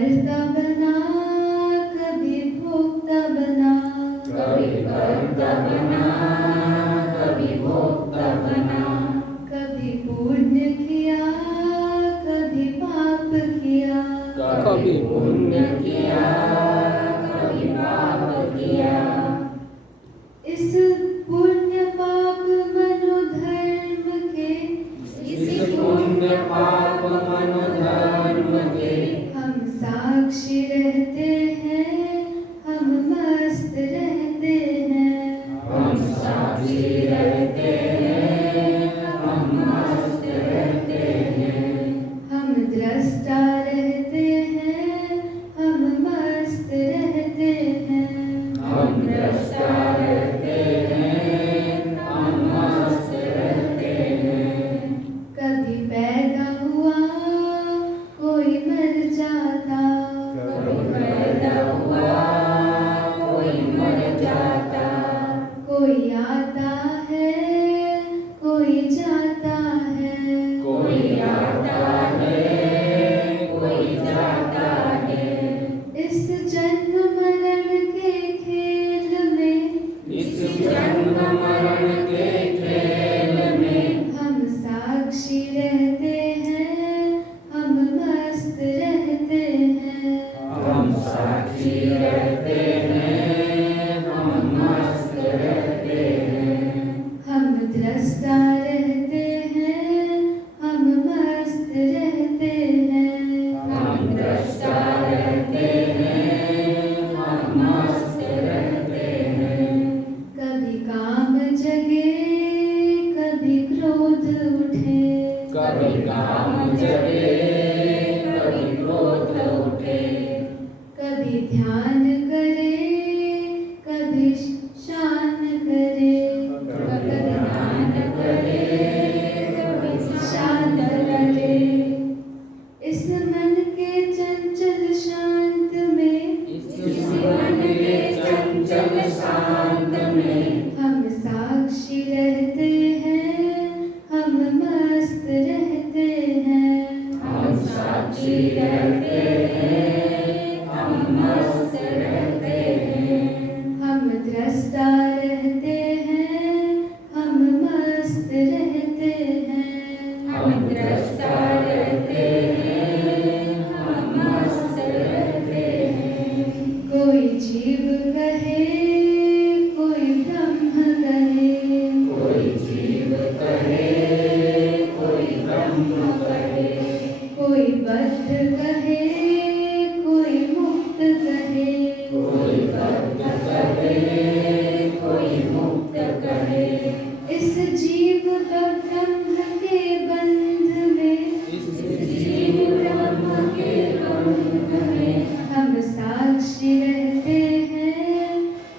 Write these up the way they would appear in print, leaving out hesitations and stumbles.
कर्ता बना, कभी भोक्ता बना, कभी कर्ता बना, कभी भोक्ता बना, कभी पुण्य किया, कभी पाप किया, कभी पुण्य किया, कभी पाप किया। इस पुण्य पाप मनोधर्म के, इस पुण्य पाप मनोधर्म के हम साक्षी रहते हैं, हम मस्त रहते हैं। हम साक्षी रहते हैं, हम मस्त रहते हैं। हम दृष्टा रहते हैं, हम मस्त रहते हैं। हम दृष्टा रहते हैं, हम मस्त रहते हैं। कभी पैदा हुआ, कोई मर जाता, कभी पैदा हुआ, कोई मर जाता, कोई आता है, कोई जाता है। कोई आता है, कोई जाता है। इस जन्म मरण के खेल में, इस जन्म मरण के खेल में हम साक्षी रहते हैं, हम मस्त रहते हैं। हम साक्षी रहते हैं, हम मस्त रहते हैं। हम दृष्टा रहते हैं, हम मस्त रहते हैं। हम दृष्टा रहते हैं, हम मस्त रहते हैं। कभी काम जगे, कभी क्रोध उठे, कभी काम जगे, कभी क्रोध उठे, कभी ध्यान करे, कभी शान करे, कभी ध्यान करे, कभी शांत करे। इस मन के चंचल शांत में, इस मन के चंचल शांत में हम साक्षी रहते हैं, हम मस्त रहते हैं। हम साक्षी रहते हैं, हम मस्त रहते हैं। हम दृष्टा रहते हैं, हम मस्त रहते हैं। हम दृष्टा रहते हैं, हम मस्त रहते हैं। कोई जीव कहे, कोई ब्रह्म कहे, कोई जीव कहे, कोई ब्रह्म कहे, कोई बद्ध कहे, कोई मुक्त कहे। कोई बद्ध कहे, कोई मुक्त कहे। इस जीव ब्रह्म के बंध में, इस जीव ब्रह्म के बंध में हम साक्षी रहते हैं,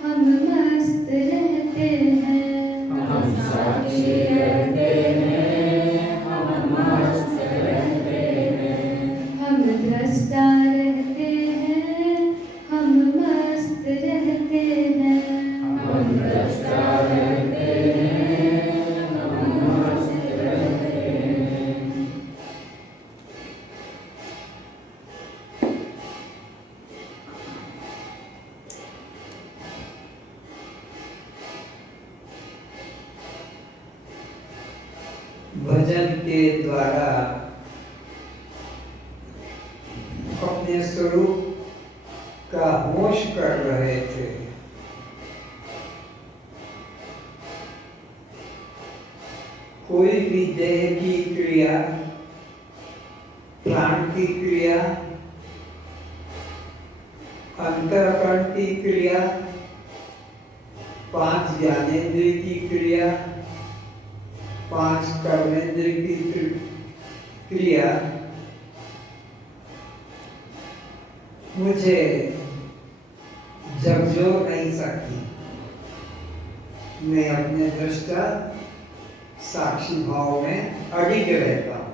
हम मस्त रहते हैं। हम साक्षी रहते हैं, हम मस्त रहते हैं। हम दृष्टा रहते हैं, हम मस्त रहते हैं। हम दृष्टा रहते हैं, हम मस्त रहते हैं। भजन के द्वारा अपने स्वरूप का होश कर रहे थे। कोई भी देह की क्रिया, प्राण की क्रिया, अंतःकरण की क्रिया, 5 ज्ञानेंद्रिय की क्रिया, 5 कर्मेंद्रिय की क्रिया मुझे झकझोर नहीं सकती। मैं अपने दृष्टा साक्षी भाव में अडिग रहता हूँ,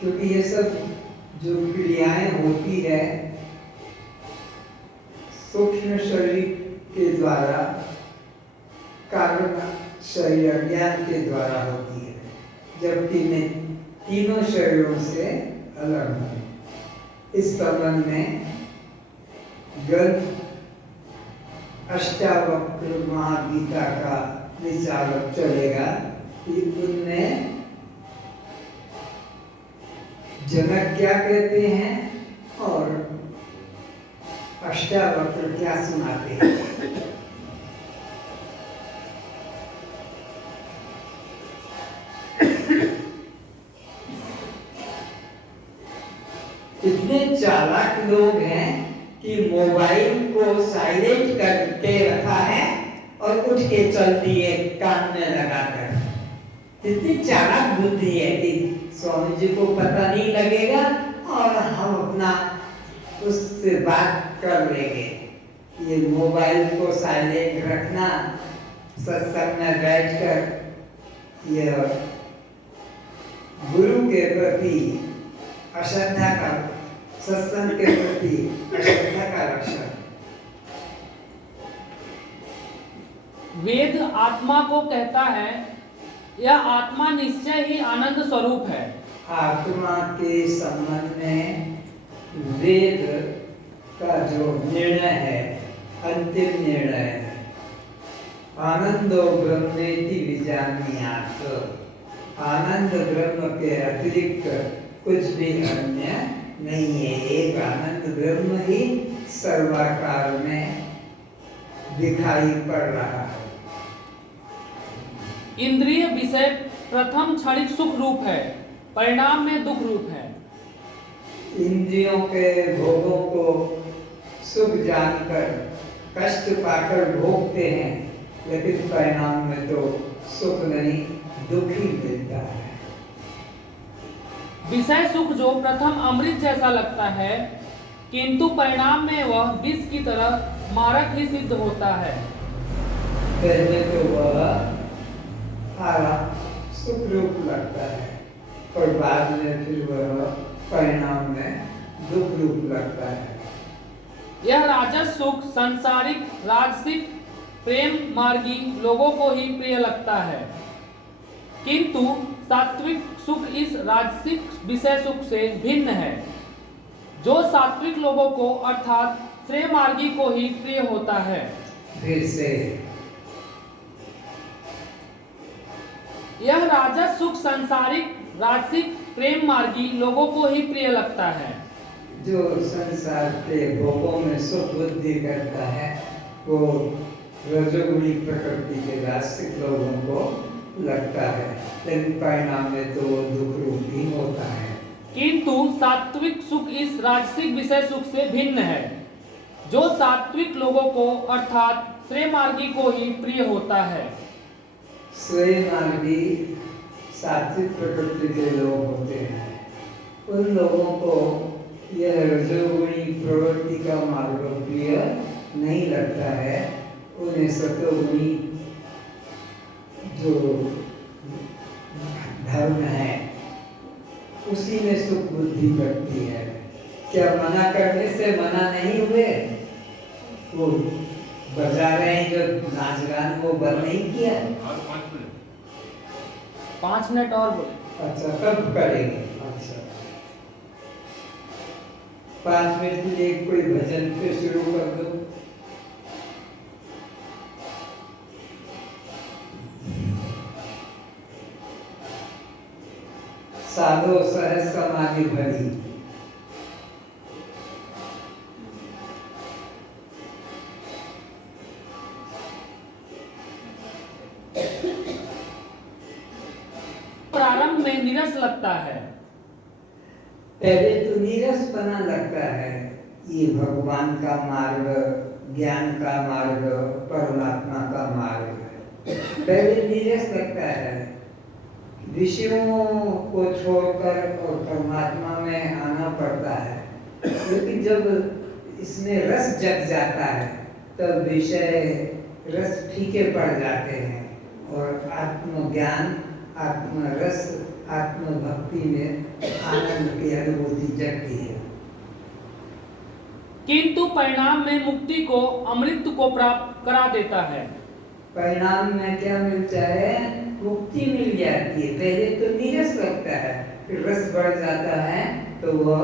क्योंकि ये सब जो क्रियाएं होती है सूक्ष्म शरीर के द्वारा, कारण शरीर अज्ञान के द्वारा होती है, जबकि मैं तीनों शरीरों से अलग हूँ। इस संबंध में ग्रंथ अष्टावक्र महागीता का विचार चलेगा कि उनमें जनक क्या कहते हैं और अष्टावक्र क्या सुनाते हैं। इतने चालाक लोग हैं कि मोबाइल को साइलेंट करके रखा है और उठ के चल दिए कान में लगाकर। इतनी चालाक बुद्धि है कि स्वामी जी को पता नहीं लगेगा और हम अपना उससे बात कर लेंगे। ये मोबाइल को साइलेंट रखना, सत्संग में बैठकर ये गुरु के प्रति अश्रद्धा का, सत्संग के प्रति अश्रद्धा का लक्षण। वेद आत्मा को कहता है, यह आत्मा निश्चय ही आनंद स्वरूप है। आत्मा के संबंध में वेद का जो निर्णय है, अंतिम निर्णय है, आनंदो ब्रह्मेति विजानीयात्। आनंद ब्रह्म के अतिरिक्त कुछ भी अन्य नहीं है। एक आनंद ब्रह्म ही सर्वाकार में दिखाई पड़ रहा है। इंद्रिय विषय प्रथम क्षणिक सुख रूप है, परिणाम में दुख रूप है। इंद्रियों के भोगों को सुख जानकर कष्ट पाकर भोगते हैं, लेकिन परिणाम में तो सुख नहीं, दुख ही मिलता है। विषय सुख जो प्रथम अमृत जैसा लगता है, किंतु परिणाम में वह विष की तरह मारक ही सिद्ध होता है। पहले तो वह सुख रूप लगता है और बाद में फिर वह परिणाम में दुख रूप लगता है। यह राजस सुख सांसारिक राजसिक प्रेम मार्गी लोगों को ही प्रिय लगता है, किंतु सात्विक सुख इस राजसिक विषय सुख से भिन्न है, जो सात्विक लोगों को अर्थात श्रेय मार्गी को ही प्रिय होता है। फिर से यह राजस सुख सांसारिक राजसिक प्रेम मार्गी लोगों को ही प्रिय लगता है। जो संसार के भोगों में सुख बुद्धि करता है, वो रजोगुणी प्रकृति के राजसिक लोगों को लगता है, लेकिन परिणाम में तो वो दुख रूप ही होता है। किंतु सात्विक सुख इस राजसिक विषय सुख से भिन्न है, जो सात्विक लोगों को अर्थात श्रेय मार्गी को ही प्रिय होता है। श्रेय मार्गी सात्विक प्रकृति के लोग होते हैं। उन लोगों को यह रजोगुणी प्रवृत्ति का मार्ग प्रिय नहीं लगता है। उन्हें सतोगुणी जो धर्म है उसी में सुख बुद्धि बढ़ती है। क्या मना करने से मना नहीं हुए? वो बजा रहे हैं जो नाच गान, वो बंद नहीं किया। 5 मिनट और बोले। अच्छा, कब करेंगे? अच्छा, 5 मिनट के लिए कोई भजन पे शुरू कर दो। साधो सहज समाधि भरी। प्रारंभ में नीरस लगता है। पहले तो नीरस बना लगता है। ये भगवान का मार्ग, ज्ञान का मार्ग, परमात्मा का मार्ग है। पहले नीरस लगता है। विषयों को छोड़कर और परमात्मा में आना पड़ता है, लेकिन जब इसमें रस जग जाता है तब विषय रस फीके पड़ जाते हैं और आत्मज्ञान, आत्मरस, आत्मभक्ति में आनंद की अनुभूति जगती है। किंतु परिणाम में मुक्ति को, अमृत को प्राप्त करा देता है। परिणाम में क्या मिलता है? मुक्ति मिल जाती है। पहले तो नीरस लगता है, फिर रस बढ़ जाता है तो वह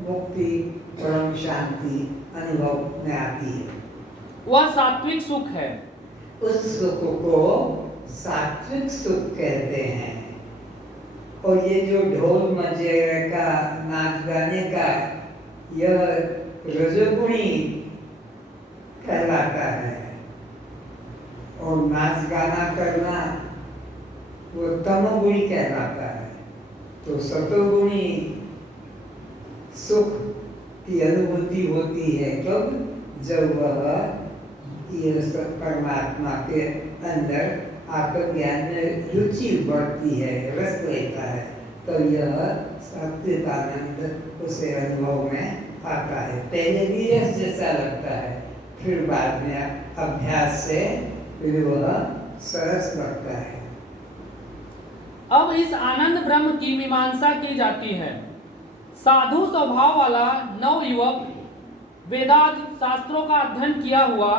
मुक्ति, परम शांति अनुभव में आती है। वह सात्विक सुख है। उस सुख को सात्विक सुख कहते हैं। और ये जो ढोल मजेरे का, नाच गाने का, यह रजोगुणी कहलाता है। और नाच गाना करना वो तमोगुणी कहलाता है। तो सतोगुणी सुख की अनुभूति होती है कब? जब वह ये सब परमात्मा के अंदर आत्मज्ञान में रुचि बढ़ती है, रस लेता है, तो यह सात्विक आनंद उसे अनुभव में आता है। पहले भी रस जैसा लगता है, फिर बाद में अभ्यास से फिर वह सरस लगता है। अब इस आनंद ब्रह्म की मीमांसा की जाती है। साधु स्वभाव वाला नवयुवक वेदादि शास्त्रों का अध्ययन किया हुआ,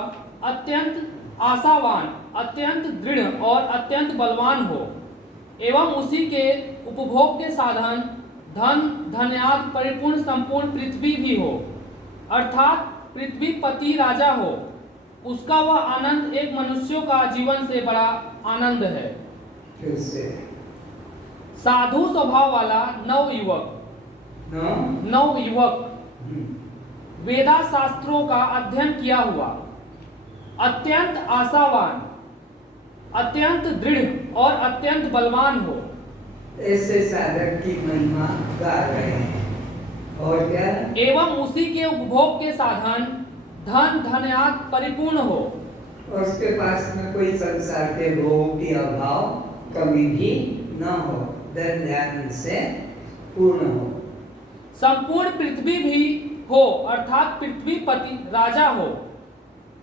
अत्यंत आशावान, अत्यंत दृढ़ और अत्यंत बलवान हो, एवं उसी के उपभोग के साधन धन, धन्याद परिपूर्ण संपूर्ण पृथ्वी भी हो, अर्थात पृथ्वी पति राजा हो, उसका वह आनंद एक मनुष्यों का जीवन से बड़ा आनंद है। फिर से साधु स्वभाव वाला नवयुवक वेदा शास्त्रों का अध्ययन किया हुआ, अत्यंत आशावान, अत्यंत दृढ़ और अत्यंत बलवान हो, ऐसे साधक की महिमा गा रहे हैं। और क्या? एवं उसी के उपभोग के साधन धन, धन्याद परिपूर्ण हो, और उसके पास में कोई संसार के भोग की अभाव कभी भी न हो, धन ध्यान से पूर्ण हो, संपूर्ण पृथ्वी भी हो, अर्थात पृथ्वी पति राजा हो,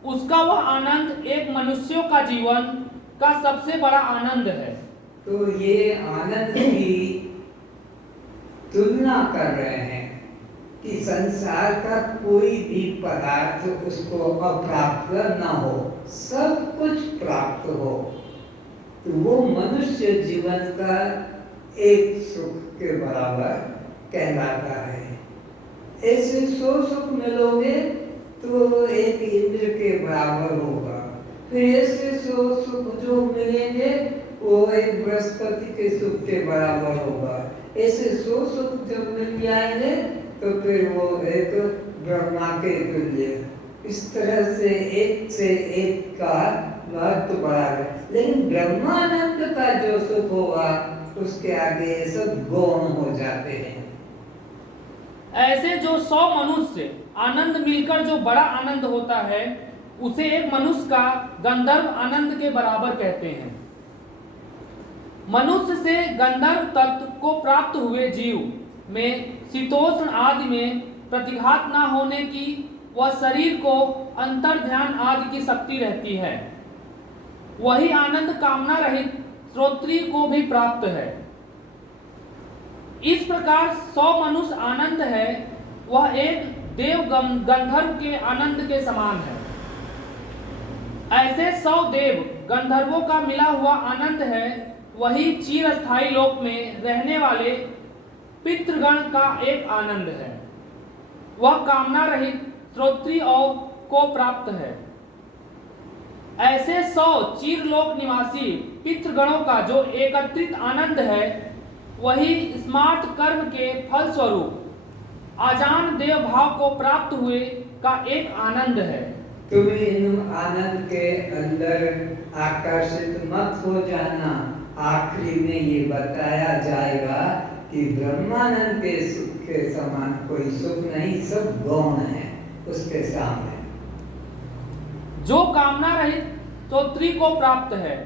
उसका वह आनंद एक मनुष्यों का जीवन का सबसे बड़ा आनंद है। तो ये आनंद की तुलना कर रहे हैं कि संसार का कोई भी पदार्थ उसको अप्राप्त न हो, सब कुछ प्राप्त हो, तो वो मनुष्य जीवन का एक सुख के बराबर कहलाता है। ऐसे 100 सुख मिलोगे तो एक इंद्र के बराबर होगा। फिर ऐसे 100 सुख जो मिलेंगे वो एक बृहस्पति के सुख के बराबर होगा। ऐसे 100 सुख जब मिल जाएंगे तो फिर वो एक ब्रह्मा के तुल्य। इस तरह से एक का महत्व बढ़ा है। लेकिन ब्रह्मानंद का जो सुख होगा उसके आगे ये सब गौण हो जाते हैं। ऐसे जो 100 मनुष्य आनंद मिलकर जो बड़ा आनंद होता है, उसे एक मनुष्य का गंधर्व आनंद के बराबर कहते हैं। मनुष्य से गंधर्व तत्व को प्राप्त हुए जीव में शीतोष्ण आदि में प्रतिघात न होने की वह शरीर को अंतर ध्यान आदि की शक्ति रहती है। वही आनंद कामना रहित श्रोत्री को भी प्राप्त है। इस प्रकार 100 मनुष्य आनंद है, वह एक देव गंधर्व के आनंद के समान है। ऐसे 100 देव गंधर्वों का मिला हुआ आनंद है, वही चिरस्थायी लोक में रहने वाले पितृगण का एक आनंद है। वह कामना रहित श्रोत्री और को प्राप्त है। ऐसे 100 चिरलोक निवासी पितृगणों का जो एकत्रित आनंद है, वही स्मार्ट कर्म के फल स्वरूप आजान देव भाव को प्राप्त हुए का एक आनंद है। तुम इन आनंद के अंदर आकर्षित मत हो जाना। आखिरी में ये बताया जाएगा कि ब्रह्मानंद के सुख के समान कोई सुख नहीं, सब गौण है उसके सामने। जो कामना रहित श्रोत्री को प्राप्त है,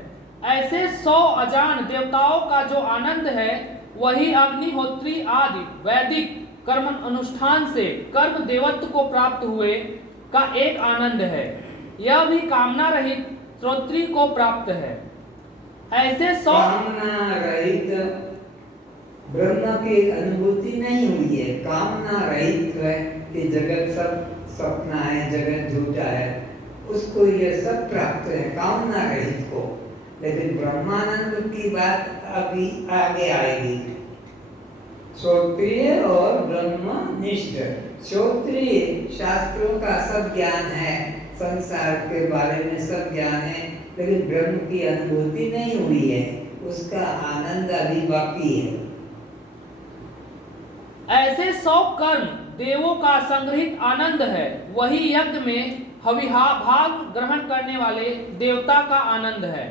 ऐसे 100 अजान देवताओं का जो आनंद है, वही अग्निहोत्री आदि वैदिक कर्म अनुष्ठान से कर्म देवत्व को प्राप्त हुए का एक आनंद है। यह भी कामना रहित श्रोत्री को प्राप्त है। ऐसे 100 कामना रहित ब्रह्म की अनुभूति नहीं हुई है। कामना रहित है कि जगत सब सपना है, जगत झूठा है, उसको ये सब प्राप्त है कामना रहित को। लेकिन ब्रह्मानंद की बात अभी आगे आएगी। श्रोत्रिय और ब्रह्मनिष्ठ। श्रोत्रिय शास्त्रों का सब ज्ञान है, संसार के बारे में सब ज्ञान है, लेकिन ब्रह्म की अनुभूति नहीं हुई है, उसका आनंद अभी बाकी है। ऐसे 100 कर्म देवों का संग्रहित आनंद है, वही यज्ञ में भाग ग्रहण करने वाले देवता का आनंद है।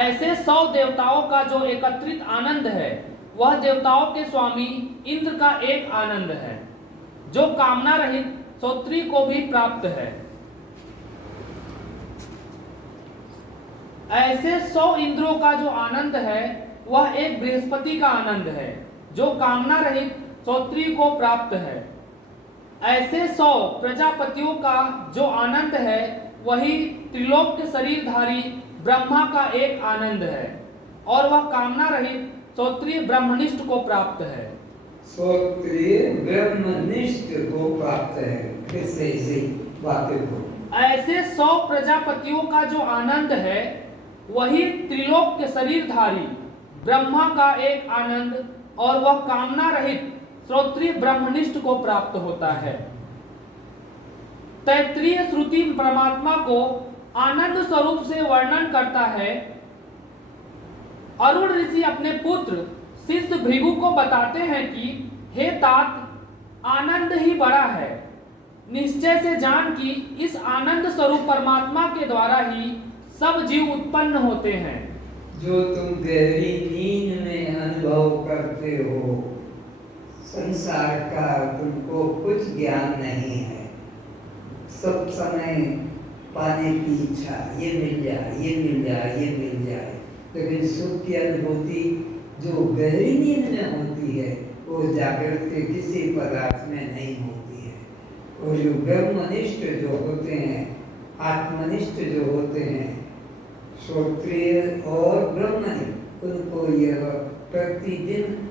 ऐसे 100 देवताओं का जो एकत्रित आनंद है, वह देवताओं के स्वामी इंद्र का एक आनंद है, जो कामना रहित श्रोत्री को भी प्राप्त है। ऐसे 100 इंद्रों का जो आनंद है, वह एक बृहस्पति का आनंद है, जो कामना रहित श्रोत्री को प्राप्त है। ऐसे 100 प्रजापतियों का जो आनंद है, वही त्रिलोक शरीरधारी ब्रह्मा का एक आनंद है, और वह कामना रहित श्रोत्रिय ब्रह्मनिष्ठ को प्राप्त है। श्रोत्रिय ब्रह्मनिष्ठ को प्राप्त है। फिर से इसी वाक्य को, ऐसे 100 प्रजापतियों का जो आनंद है, वही त्रिलोक के शरीरधारी ब्रह्मा का एक आनंद, और वह कामना रहित श्रोत्रिय ब्रह्मनिष्ठ को प्राप्त होता है। तैत्तिरीय श्रुति परमात्मा को आनंद स्वरूप से वर्णन करता है। अरुण ऋषि अपने पुत्र शिष्य भृगु को बताते हैं कि हे तात, आनंद ही बड़ा है। निश्चय से जान कि इस आनंद स्वरूप परमात्मा के द्वारा ही सब जीव उत्पन्न होते हैं। जो तुम गहरी नींद में अनुभव करते हो, संसार का तुमको कुछ ज्ञान नहीं है। सब समय पाने की इच्छा, ये मिल जाए, ये मिल जाए, ये मिल जाए, लेकिन सुख की अनुभूति जो गहरी नींद में होती है, वो जागृत के किसी पदार्थ में नहीं होती है। और जो ब्रह्मनिष्ठ जो होते हैं, आत्मनिष्ठ जो होते हैं, श्रोत्रिय और ब्रह्मनिष्ठ, उनको यह प्रतिदिन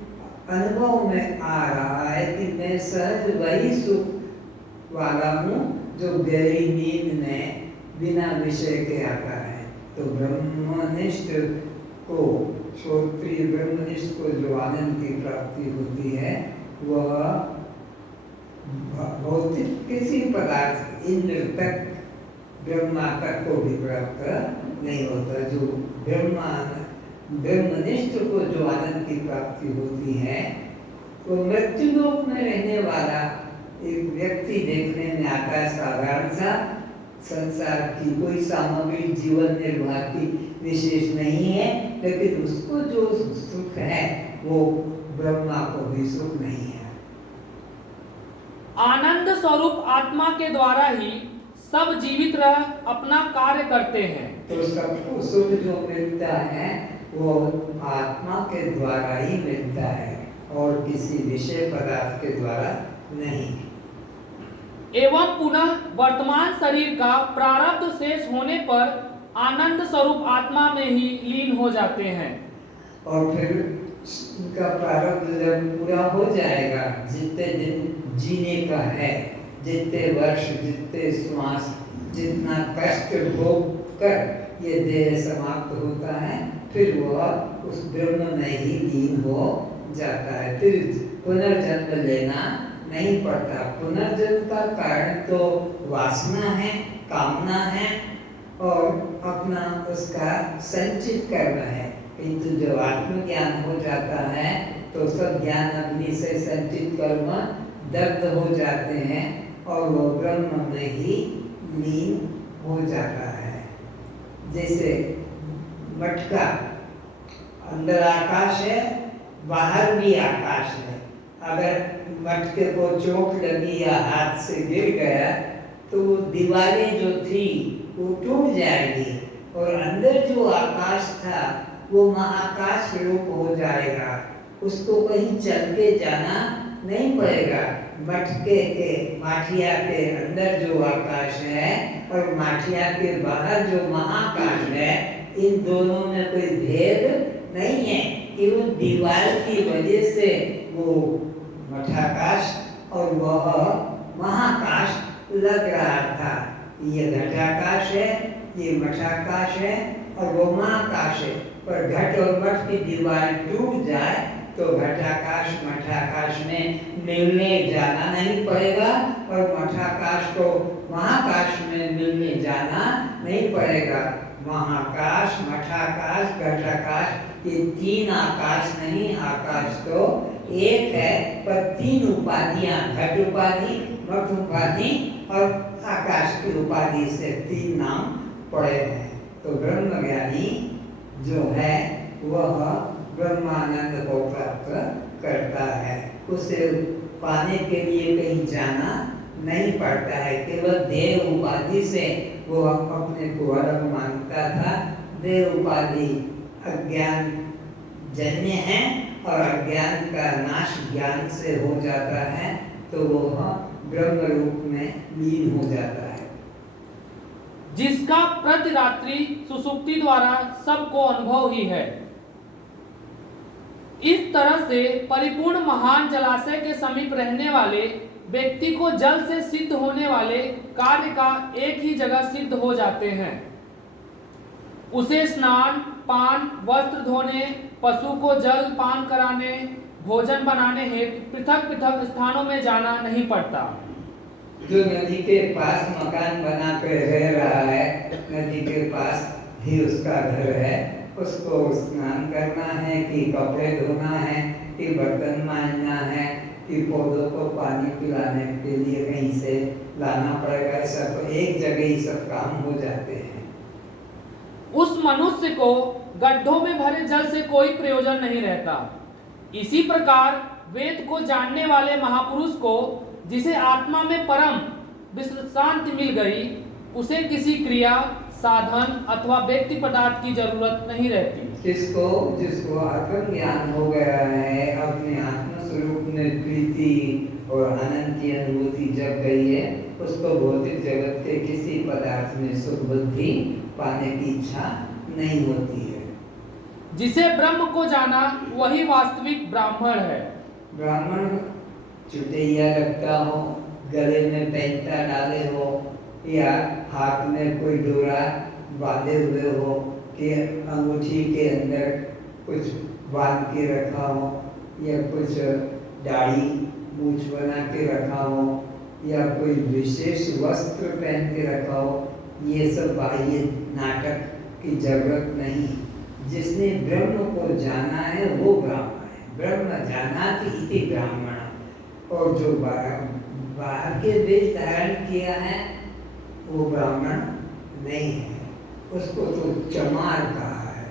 अनुभव में आ रहा है कि मैं सहज वही सुख वाला हूँ जो गहरी नींद में बिना विषय के आता है। तो ब्रह्मनिष्ठ को, श्रोत्रिय ब्रह्मनिष्ठ को जो आनंद की प्राप्ति होती है, वह भौतिक किसी पदार्थ इंद्र तक, ब्रह्मा तक को भी प्राप्त नहीं होता। जो ब्रह्मनिष्ठ को जो आनंद की प्राप्ति होती है, वो मृत्युलोक में रहने वाला एक व्यक्ति देखने में आता है, साधारण सा, संसार की कोई सामग्री जीवन निर्वाह की विशेष नहीं है, लेकिन उसको जो सुख है वो ब्रह्मा को भी सुख नहीं है। आनंद स्वरूप आत्मा के द्वारा ही सब जीवित रह अपना कार्य करते हैं। तो सबको सुख जो मिलता है वो आत्मा के द्वारा ही मिलता है, और किसी विषय पदार्थ के द्वारा नहीं। एवं पुनः वर्तमान शरीर का प्रारब्ध शेष होने पर आनंद स्वरूप आत्मा में ही लीन हो जाते हैं। और फिर उनका प्रारब्ध जब पूरा हो जाएगा, जितने दिन जीने का है, जितने वर्ष, जितने श्वास, जितना कष्ट भोग कर ये देह समाप्त होता है, फिर वह उस ब्रह्म में ही लीन हो जाता है। फिर पुनर्जन्म लेना नहीं पड़ता। पुनर्जन्म का कारण तो वासना है, कामना है, और अपना उसका संचित करना है। किंतु जब आत्मज्ञान हो जाता है तो सब ज्ञान अग्नि से संचित कर्म दग्ध हो जाते हैं, और वो ब्रह्म में ही लीन हो जाता है। जैसे मटका, अंदर आकाश है, बाहर भी आकाश है। अगर मटके को चोट लगी या हाथ से गिर गया तो वो दीवारें जो थी वो टूट जाएगी, और अंदर जो आकाश था वो महाकाश रूप हो जाएगा। उसको कहीं चल के जाना नहीं पड़ेगा। मटके के, माठिया के अंदर जो आकाश है और माठिया के बाहर जो महाकाश है, इन दोनों में कोई भेद नहीं है कि वो दीवार की वजह से वो मठाकाश और वह महाकाश लग रहा था। ये घटाकाश है, ये मठाकाश है, और वो महाकाश है। पर घट और मठ की दीवार टूट जाए तो घटाकाश मठाकाश में मिलने जाना नहीं पड़ेगा और मठाकाश को महाकाश में मिलने जाना नहीं पड़ेगा। महाकाश, मठाकाश, घटाकाश ये तीन आकाश नहीं, आकाश तो एक है, पर तीन उपाधियां, घट उपाधि, मठ उपाधि और आकाश की उपाधि से तीन नाम पड़े हैं। तो ब्रह्मज्ञानी जो है वह ब्रह्मानंद को प्राप्त करता है, उसे पाने के लिए कहीं जाना नहीं पड़ता है। केवल देह उपाधि से वो अपने को अलग मानता था। देह उपाधि अज्ञान जन्य है और अज्ञान का नाश ज्ञान से हो जाता है, तो वह ब्रह्म रूप में लीन हो जाता है। जिसका प्रति रात्रि सुसुप्ति द्वारा सबको अनुभव ही है। इस तरह से परिपूर्ण महान जलाशय के समीप रहने वाले व्यक्ति को जल से सिद्ध होने वाले कार्य का एक ही जगह सिद्ध हो जाते हैं। उसे स्नान, पान, वस्त्र धोने, पशु को जल पान कराने, भोजन बनाने हेतु पृथक पृथक स्थानों में जाना नहीं पड़ता। जो नदी के पास मकान बना कर रह रहा है, नदी के पास ही उसका घर है, उसको स्नान करना है कि कपड़े धोना है कि बर्तन मांजना है कि पौधों को पानी पिलाने के लिए कहीं से लाना पड़ेगा, ऐसा तो एक जगह ही सब काम हो जाते हैं। उस मनुष्य को गड्ढों में भरे जल से कोई प्रयोजन नहीं रहता। इसी प्रकार वेद को जानने वाले महापुरुष को जिसे आत्मा में परम विश्रांति मिल गई, उसे किसी क्रिया, साधन अथवा व्यक्ति पदार्थ की जरूरत नहीं रहती। जिसको आत्मज्ञान हो गया है, अपने आत्म स्वरूप में प्रीति और आनंद की अनुभूति जग गई है, उसको भौतिक जगत के किसी पदार्थ में सुख बुद्धि पाने की इच्छा नहीं होती है। जिसे ब्रह्म को जाना वही वास्तविक ब्राह्मण है। ब्राह्मण चुटैया लगता हो, गले में पैंता डाले हो या हाथ में कोई डोरा बांधे हुए हो कि अंगूठी के अंदर कुछ बांध के रखा हो या कुछ दाढ़ी मूछ बना के रखा हो या कोई विशेष वस्त्र पहन के रखा हो, ये सब बाह्य नाटक की जरूरत नहीं। जिसने ब्रह्म को जाना है वो ब्राह्मण है। ब्रह्म जानाति इति ब्राह्मण। और जो बाहर के वेश धारण किया है वो ब्राह्मण नहीं है, उसको तो चमार कहा है।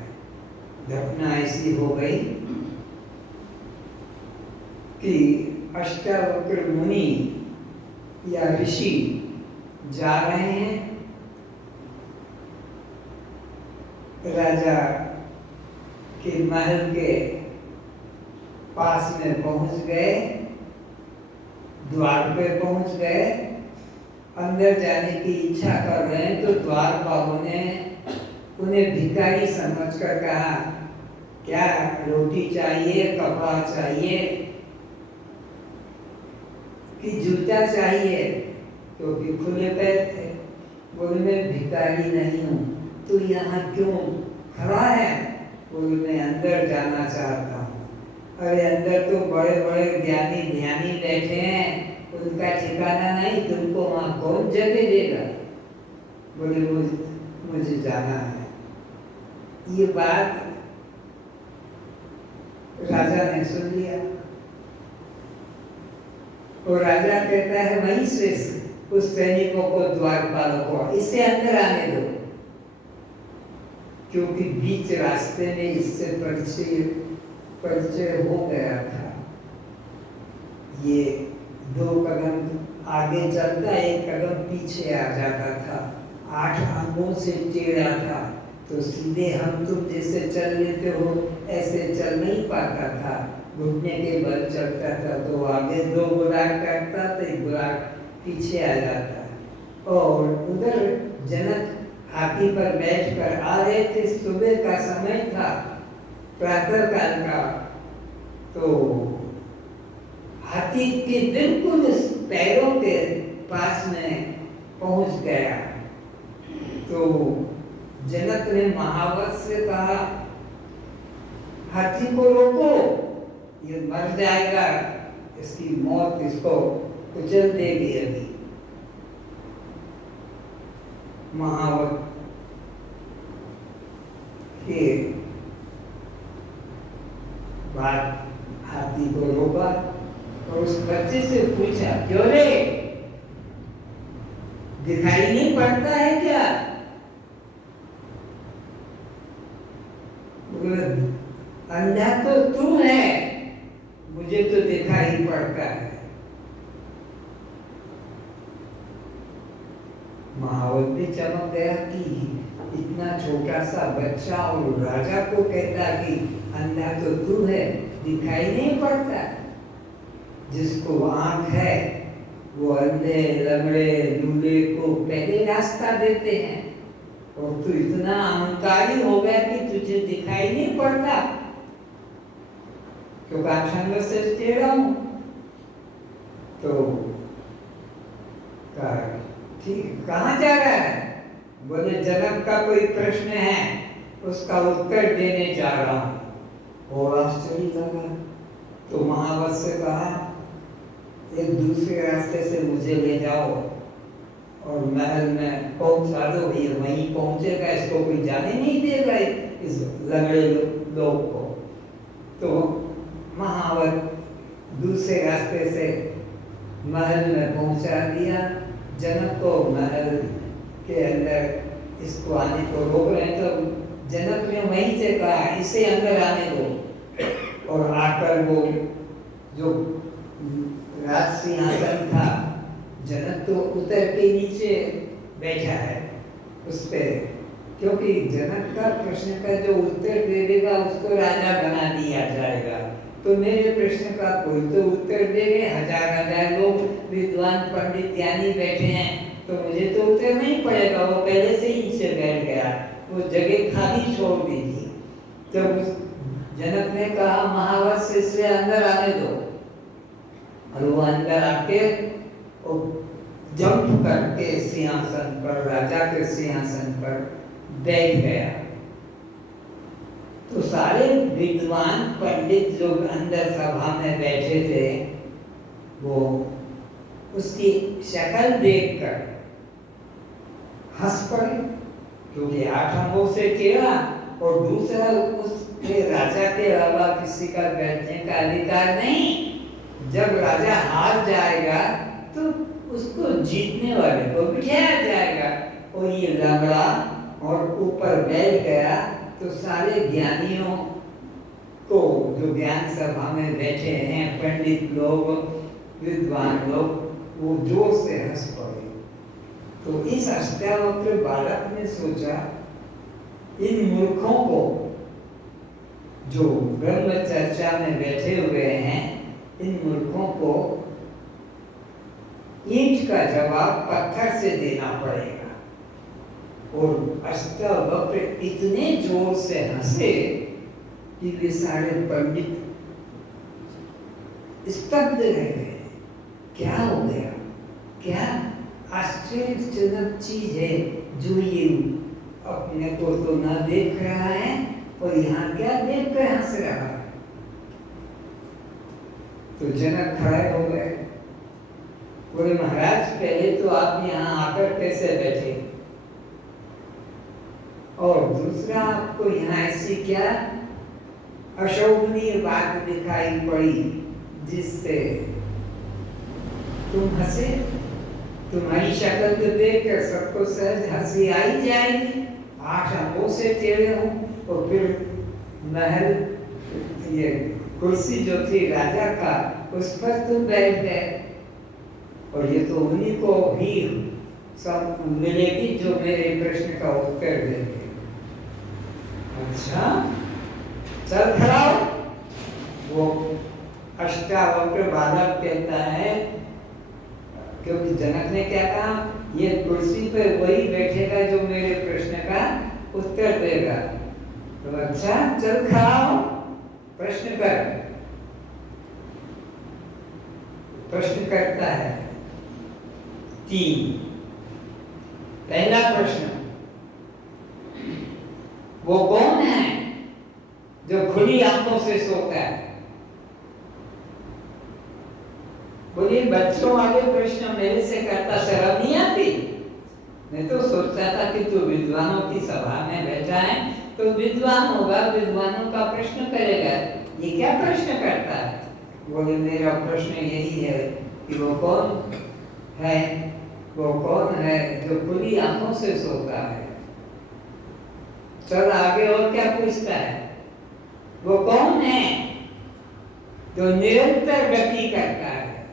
घटना ऐसी हो गई कि अष्टावक्र मुनि या ऋषि जा रहे हैं, राजा के महल के पास में पहुंच गए, द्वार पे पहुंच गए, अंदर जाने की इच्छा कर रहे हैं तो द्वारपालों ने उन्हें भिखारी समझकर कहा, क्या रोटी चाहिए, कपड़ा चाहिए कि जूता चाहिए? तो भी खुले पैर थे। बोले मैं भिखारी नहीं हूँ, तो यहाँ क्यों खड़ा है? बोले मैं अंदर जाना चाहता हूँ। अरे अंदर तो बड़े बड़े ज्ञानी ध्यानी बैठे हैं, उनका ठिकाना नहीं, तुमको वहाँ कौन जगह देगा? बोले मुझे जाना है। ये बात राजा ने सुन लिया और राजा कहता है वहीं से उस सैनिकों को, द्वारपालों को, इसे अंदर आने दो, क्योंकि बीच रास्ते में इससे परिचय हो गया था। ये 2 कदम आगे चलता, 1 कदम पीछे आ जाता था, 8 अंगों से टेढ़ा था, तो सीधे हम तुम जैसे चल लेते हो ऐसे चल नहीं पाता था, घुटने के बल चलता था। तो आगे 2 बुराक करता तो 1 बुराक पीछे आ जाता। और उधर जनक हाथी पर बैठकर आ रहे थे, सुबह का समय था, प्रातः काल का, तो हाथी के बिल्कुल पैरों के पास में पहुंच गया। तो जनक ने महावत से कहा, हाथी को रोको, मर जाएगा, इसकी मौत इसको कुचल देगी। अभी महावत के बाद हाथी को रोका और उस बच्चे से पूछा, क्यों रे, दिखाई नहीं पड़ता है क्या? अंधा तो तू है, मुझे तो दिखाई पड़ता है। महावत भी चमक गया कि इतना छोटा सा बच्चा और राजा को कहता कि अंधा तो तू है, दिखाई नहीं पड़ता। जिसको आंख है वो अंधे लंगड़े लूले को पहले रास्ता देते हैं, और तू इतना अहंकारी हो गया कि तुझे दिखाई नहीं पड़ता, क्योंकि आठंग से टेढ़ा हूं। तो ठीक, कहाँ जा रहा है? बोले जनक का कोई प्रश्न है, उसका उत्तर देने जा रहा हूं। और आश्चर्य लगा तो महावत से कहा, एक दूसरे रास्ते से मुझे ले जाओ और महल में पहुंचा दो, भैया वहीं पहुंचेगा, इसको कोई जाने नहीं देगा इस लंगड़े लोग को। तो महावत दूसरे रास्ते से महल में पहुंचा दिया। जनक को महल के अंदर इसको आने को रोक रहे हैं, तो जनक ने वहीं से कहा, इसे अंदर आने दो। और आकर वो जो राज सिंहासन था, जनक तो उतर के नीचे बैठा है उस पे, क्योंकि जनक का प्रश्न का जो उत्तर दे देगा उसको राजा बना दिया जाएगा। तो मेरे प्रश्न का कोई तो उत्तर देंगे, हजार लोग विद्वान पंडित ज्ञानी बैठे हैं, तो मुझे तो उत्तर नहीं पड़ेगा। वो पहले से ही नीचे बैठ गया, वो जगह खाली छोड़ दी थी। जब जनक ने कहा महावत से इसे अंदर आने दो, और वो अंदर आके जंप करके सिंहासन पर, राजा के सिंहासन पर बैठ गया। तो सारे विद्वान पंडित जो अंदर सभा में बैठे थे, वो उसकी शक्ल देखकर हंस पड़े, क्योंकि 8 अंगों से टेढ़ा, और दूसरा उसके राजा के अलावा किसी का बैठने का अधिकार नहीं। जब राजा हार जाएगा तो उसको जीतने वाले को बिठाया जाएगा, और ये लंगड़ा और ऊपर बैठ गया। तो सारे ज्ञानियों को, जो ज्ञान सभा में बैठे हैं, पंडित लोग, विद्वान लोग, वो जोर से हंस पड़े। तो इस अष्टावक्र बालक ने सोचा, इन मूर्खों को जो ब्रह्म चर्चा में बैठे हुए हैं, इन मूर्खों को ईंट का जवाब पत्थर से देना पड़ेगा। और अष्टावक्र इतने जोर से हंसे कि वे सारे पंडित स्तब्ध रह गए। क्या हो गया? क्या आश्चर्यजनक चीज है जो ये अपने को तो ना देख रहा है, और यहाँ क्या देख कर हंस रहा है। तो जनक खड़े हो गए, बोले महाराज, पहले तो आप यहाँ आकर कैसे बैठे, और दूसरा आपको यहाँ ऐसी क्या अशोभनीय बात दिखाई पड़ी जिससे तुम हंसे? तुम्हारी शक्ल को देखकर सबको सहज हंसी आई जाएगी। 8 अंगों से टेढ़े हो, और फिर महल, ये कुर्सी जो थी राजा का, उस पर तुम बैठ गए, और ये तो उन्हीं को भी सब मिलेगी जो मेरे प्रश्न का उत्तर देंगे। अच्छा, चल खड़ा हो। वो अष्टावक्र बालक कहता है, क्योंकि जनक ने क्या कहा, ये कुर्सी पे वही बैठेगा जो मेरे प्रश्न का उत्तर देगा। तो अच्छा, चल खड़ा हो, प्रश्न कर। प्रश्न करता है 3। पहला प्रश्न, वो कौन है जो खुली आंखों से सोता है? बच्चों वाले प्रश्न मेरे से करता, शर्म नहीं आती? मैं तो सोचता था कि तू विद्वानों की सभा में बैठा है तो विद्वान होगा, विद्वानों का प्रश्न करेगा। ये क्या प्रश्न करता है? बोले मेरा प्रश्न यही है कि वो कौन है जो खुली आंखों से सोता है। चल आगे और क्या पूछता है? वो कौन है जो निरंतर गति करता है,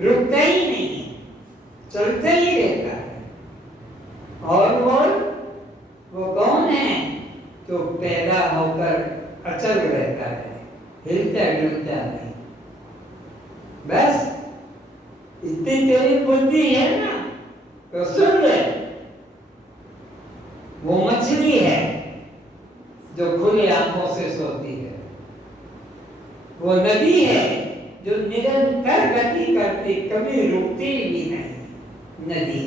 रुकता ही नहीं, चलता ही रहता है। और वो कौन है जो पैदा होकर अचल रहता है, हिलता डुलता नहीं। बस इतनी तेरी बुद्धि है ना तो सुन ले, वो मछली है जो खुली आंखों से सोती है, वो नदी है जो निरंतर गति करती, कभी रुकती भी नहीं नदी।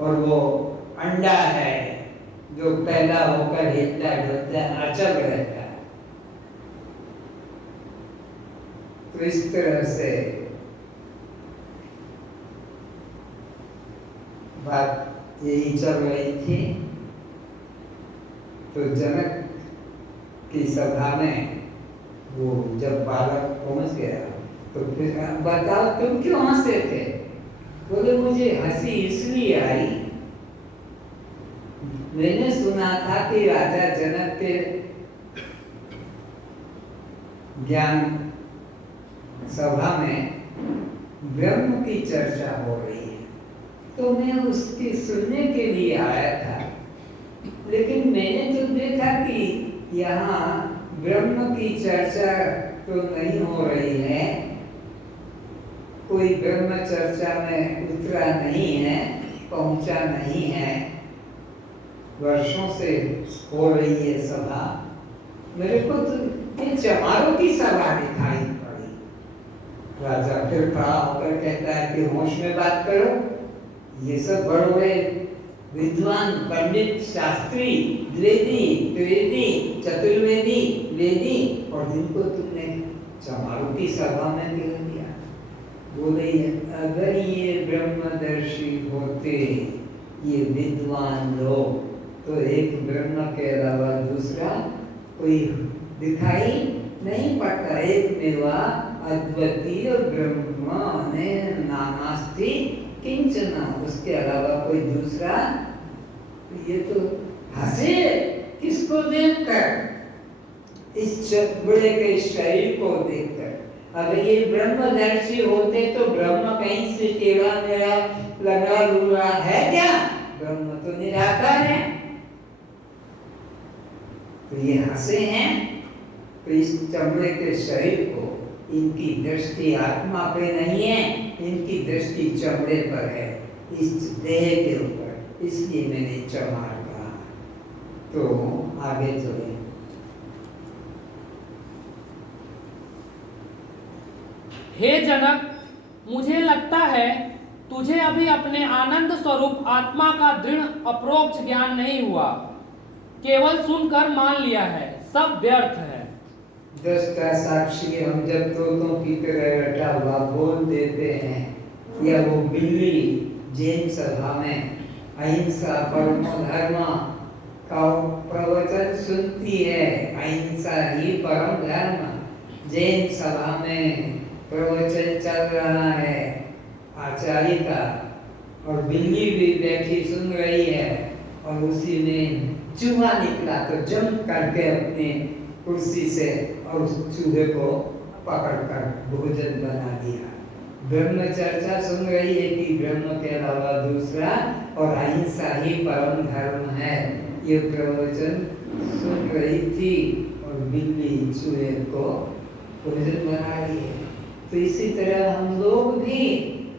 और वो अंडा है जो पैदा होकर हिलता डुलता अचल रहता है। तो इस तरह से बात यही चल रही थी। तो जनक की सभा में वो जब बालक पहुंच गया तो फिर बताओ तुम क्यों हंसे थे? बोले मुझे हंसी इसलिए आई, मैंने सुना था कि राजा जनक के ज्ञान सभा में ब्रह्म की चर्चा हो रही है, तो मैं उसकी सुनने के लिए आया था। लेकिन मैंने तो देखा कि यहाँ ब्रह्म की चर्चा तो नहीं हो रही है, कोई ब्रह्म चर्चा में उतरा नहीं है, पहुंचा नहीं है, वर्षों से हो रही है सभा। मेरे को तो ये चमारों की सभा दिखाई पड़ी। राजा फिर खड़ा होकर कहता है कि होश में बात करो, ये सब बड़े बड़े विद्वान पंडित शास्त्री द्विवेदी त्रिवेदी चतुर्वेदी वेदी, और जिनको तुमने चमारों की सभा में गिरा दिया। बोले अगर ये ब्रह्मदर्शी होते ये विद्वान लोग तो एक ब्रह्म के अलावा दूसरा कोई दिखाई नहीं पड़ता। एक मेवा अद्वितीय ब्रह्म ने नानास्ति किंचन, उसके अलावा कोई दूसरा। ये तो हंसे किसको देखकर? इस बड़े के शरीर को देखकर। अगर ये ब्रह्मदर्शी होते तो ब्रह्म कहीं से टेढ़ा मेढ़ा लगा लुड़ा है क्या? ब्रह्म तो निराकार है। तो ये हंसे हैं तो इस चमड़े के शरीर को, इनकी दृष्टि आत्मा पे नहीं है, इनकी दृष्टि चमड़े पर है, इस देह के ऊपर, इसलिए मैंने चमार कहा। तो आगे चले। हे जनक, मुझे लगता है तुझे अभी अपने आनंद स्वरूप आत्मा का दृढ़ अप्रोक्ष ज्ञान नहीं हुआ, केवल सुनकर मान लिया है, सब व्यर्थ है। दृष्टा साक्षी हम जब तोतों की तरह रटा हुआ बोल देते हैं, या वो बिल्ली जैन सभा में अहिंसा परमो धर्म का प्रवचन सुनती है, अहिंसा ही परम धर्म, जैन सभा में प्रवचन चल रहा है आचार्य का, और बिल्ली भी बैठी सुन रही है, और उसी में चूहा निकला तो जंप करके अपने कुर्सी से और उस चूहे को पकड़कर भोजन बना दिया। ब्रह्म चर्चा सुन रही है कि ब्रह्म के अलावा दूसरा, और अहिंसा ही परम धर्म है, ये प्रवचन सुन रही थी, और बिल्ली चूहे को भोजन बना रही है। तो इसी तरह हम लोग भी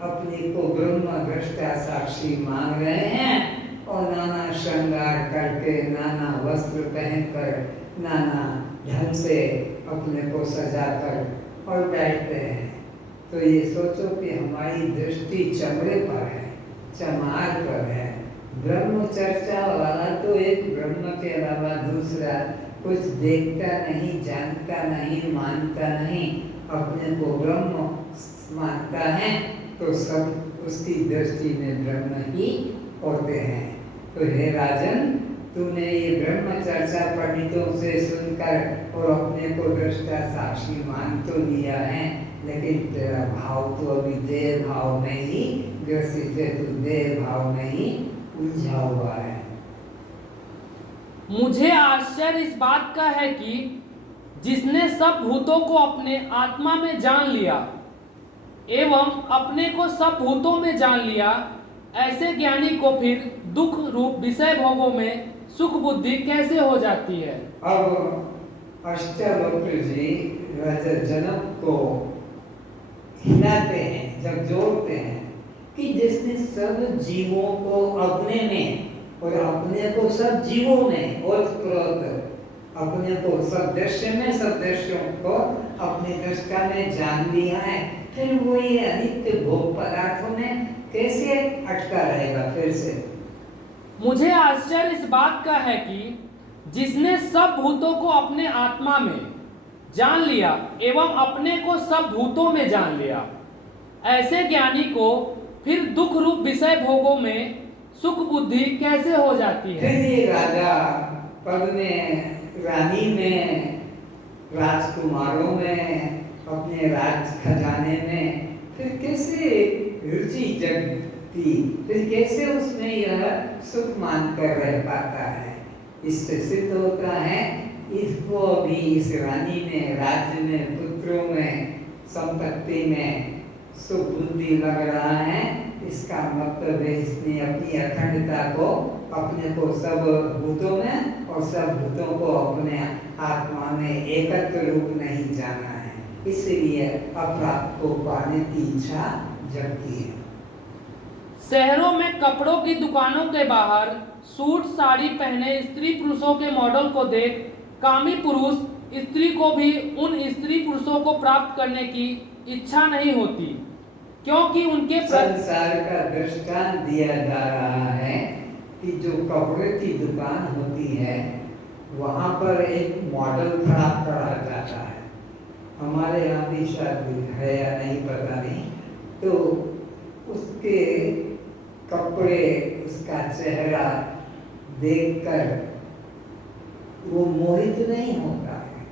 अपने को ब्रह्म दृष्टा साक्षी मान रहे हैं, और नाना श्रृंगार करके, नाना वस्त्र पहनकर, नाना ढंग से अपने को सजाकर और बैठते हैं। तो ये सोचो कि हमारी दृष्टि चमड़े पर है, चमार पर है। ब्रह्म चर्चा वाला तो एक ब्रह्म के अलावा दूसरा कुछ देखता नहीं, जानता नहीं, मानता नहीं, अपने को ब्रह्म मानता है तो सब उसकी दृष्टि में ब्रह्म ही होते हैं। तो हे राजन, तूने ये ब्रह्म चर्चा पंडितों से सुनकर और अपने को दृष्टा साक्षी मान तो लिया है, लेकिन तेरा भाव तो अभी देह भाव में ही ग्रसित है, तू देह भाव में ही उलझा हुआ है। मुझे आश्चर्य इस बात का है कि जिसने सब भूतों को अपने आत्मा में जान लिया एवं अपने को सब भूतों में जान लिया, ऐसे ज्ञानी को फिर दुख रूप विषय भोगों में सुख बुद्धि कैसे हो जाती है। अब अष्टावक्र जी राजा जनक को हिलाते हैं, जब जोड़ते हैं कि जिसने सब जीवों को अपने में और अपने को सब जीवों में ओतप्रोत, अपने को सब दृश्य में सब दृश्यों को अपने दृष्टा में जान लिया है, फिर वो ये अनित्य भोग पदार्थों में कैसे अटका रहेगा फिर से। मुझे आश्चर्य इस बात का है कि जिसने सब भूतों को अपने आत्मा में जान लिया एवं अपने को सब भूतों में जान लिया, ऐसे ज्ञानी को फिर दुख रूप विषय भोगों में सुख बुद्धि कैसे हो जाती है। फिर ये राजा पद में, रानी में, राजकुमारों में, अपने राज खजाने में फिर कैसे रुचि जगती, फिर कैसे उसमें यह सुख मानकर रह पाता है। इससे सिद्ध होता है इसको भी इस रानी में, राज्य में, पुत्रों में, संपत्ति में सुख बुद्धि लग रहा है। इसका मतलब है इसने अपनी अखंडता को, अपने को सब भूतों में और सब भूतों को अपने आत्मा में एकत्र रूप नहीं जाना है, इसलिए अप्राप्त को पाने की इच्छा जगती है। शहरों में कपड़ों की दुकानों के बाहर सूट साड़ी पहने स्त्री पुरुषों के मॉडल को देख कामी पुरुष स्त्री को भी उन स्त्री पुरुषों को प्राप्त करने की इच्छा नहीं होती, क्योंकि उनके संसार का दृष्टांत दिया जा रहा है कि जो कपड़े की दुकान होती है वहाँ पर एक मॉडल खड़ा करा जाता है। हमारे यहाँ भी शायद है या नहीं पता नहीं, तो उसके कपड़े, उसका चेहरा देखकर वो मोहित नहीं होता है,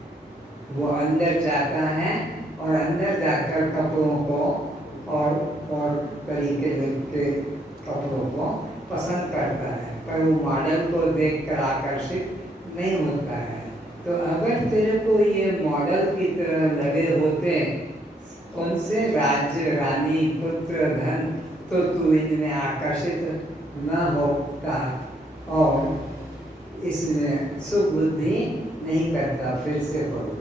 वो अंदर जाता है और अंदर जाकर कपड़ों को और तरीके के कपड़ों को पसंद करता है, पर वो मॉडल को देखकर आकर्षित नहीं होता है। तो अगर तेरे को ये मॉडल की तरह लगे होते कौन से राज्य, रानी, पुत्र, धन, तो तू इनमें आकर्षित न होता और इसमें सुख बुद्धि नहीं करता। फिर से बोलो।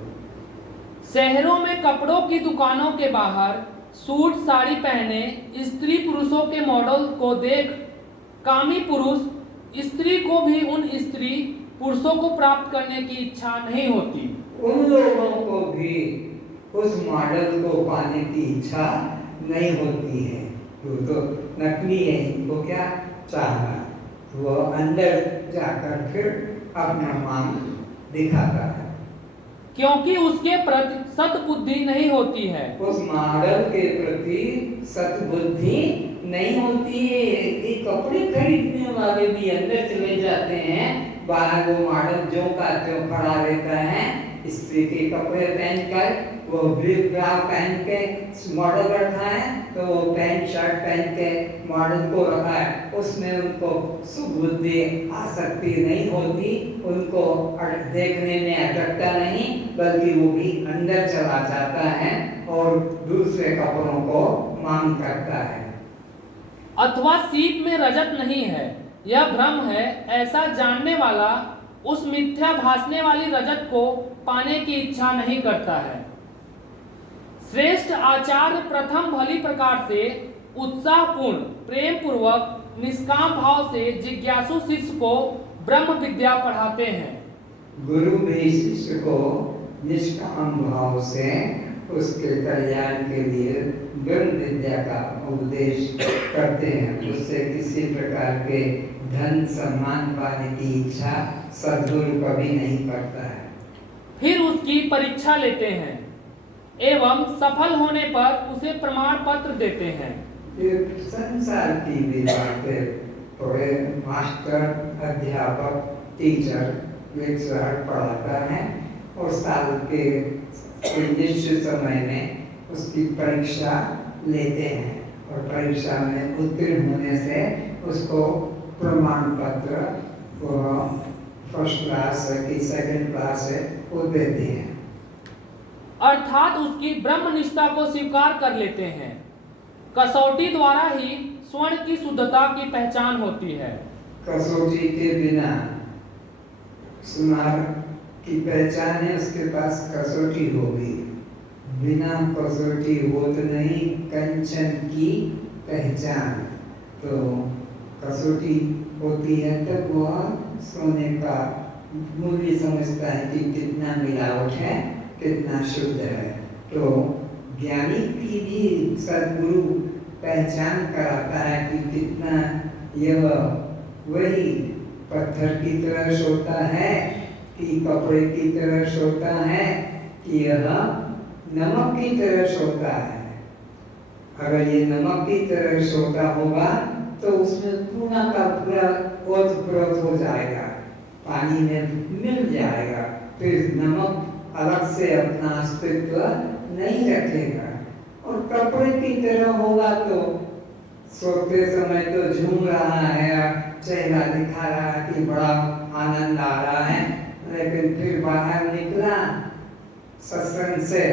शहरों में कपड़ों की दुकानों के बाहर सूट साड़ी पहने स्त्री पुरुषों के मॉडल को देख कामी पुरुष स्त्री को भी उन स्त्री पुरुषों को प्राप्त करने की इच्छा नहीं होती। उन लोगों को भी उस मॉडल को पाने की इच्छा नहीं होती है। वो तो नकली है, इनको क्या चाहना, वो अंदर जाकर फिर अपना मांग दिखाता है, क्योंकि उसके प्रति सद्बुद्धि नहीं होती है। उस मॉडल के प्रति सद्बुद्धि नहीं होती है। ये कपड़े खरीदने वाले भी अंदर चले जाते हैं, बाहर वो मॉडल जो का त्यों खड़ा रहता है, स्त्री के कपड़े पहनकर, वो ब्रा पहन के मॉडल रखा है, तो वो पैंट शर्ट पहन के मॉडल को रखा है, उसमें उनको सुबुद्धि आसक्ति नहीं होती, उनको देखने में अटकता नहीं, बल्कि वो भी अंदर चला जाता है और दूसरे कपड़ों को मांग करता है। अथवा सीप में रजत नहीं है, यह भ्रम है, ऐसा जानने वाला उस मिथ्या भासने वाली रजत को पाने की इच्छा नहीं करता है। श्रेष्ठ आचार्य प्रथम भली प्रकार से उत्साहपूर्ण प्रेम पूर्वक निष्काम भाव से जिज्ञासु शिष्य को ब्रह्म विद्या पढ़ाते हैं। गुरु भी शिष्य को निष्काम भाव से उसके कल्याण के लिए ब्रह्म विद्या का उपदेश करते हैं। उससे किसी प्रकार के धन सम्मान पाने की इच्छा सद्गुरु कभी नहीं करता है। फिर उसकी परीक्षा लेते हैं। एवं सफल होने पर उसे प्रमाण पत्र देते हैं। ये संसार की भी बातें थोड़े मास्टर, अध्यापक, टीचर, लेक्चरर पढ़ाता है और साल के निश्चित समय में उसकी परीक्षा लेते हैं और परीक्षा में उत्तीर्ण होने से उसको प्रमाण पत्र फर्स्ट क्लास है कि सेकंड क्लास है वो देते हैं। अर्थात उसकी ब्रह्मनिष्ठा को स्वीकार कर लेते हैं। कसौटी द्वारा ही स्वर्ण की शुद्धता की पहचान होती है। कसौटी के बिना सुनार की पहचान है, उसके पास कसौटी होगी, बिना कसौटी हो तो नहीं कंचन की पहचान। तो कसौटी होती है तब वह सोने का मूल्य समझता है कि कितना मिलावट है, कितना शुद्ध है। तो ज्ञानी की भी सद्गुरु पहचान कराता है कि कितना यह वही पत्थर की तरह सोता है कि कपड़े की तरह सोता है कि यह नमक की तरह सोता है। अगर ये नमक की तरह सोता होगा तो उसमें पूरा का पूरा ओतप्रोत हो जाएगा, पानी में मिल जाएगा, फिर नमक अलग से अपना अस्तित्व नहीं रखेगा। और कपड़े की तरह होगा तो सोते समय तो झूम रहा है, चेहरा दिखा रहा है कि बड़ा आनंद आ रहा है, लेकिन फिर बाहर निकला सत्संग से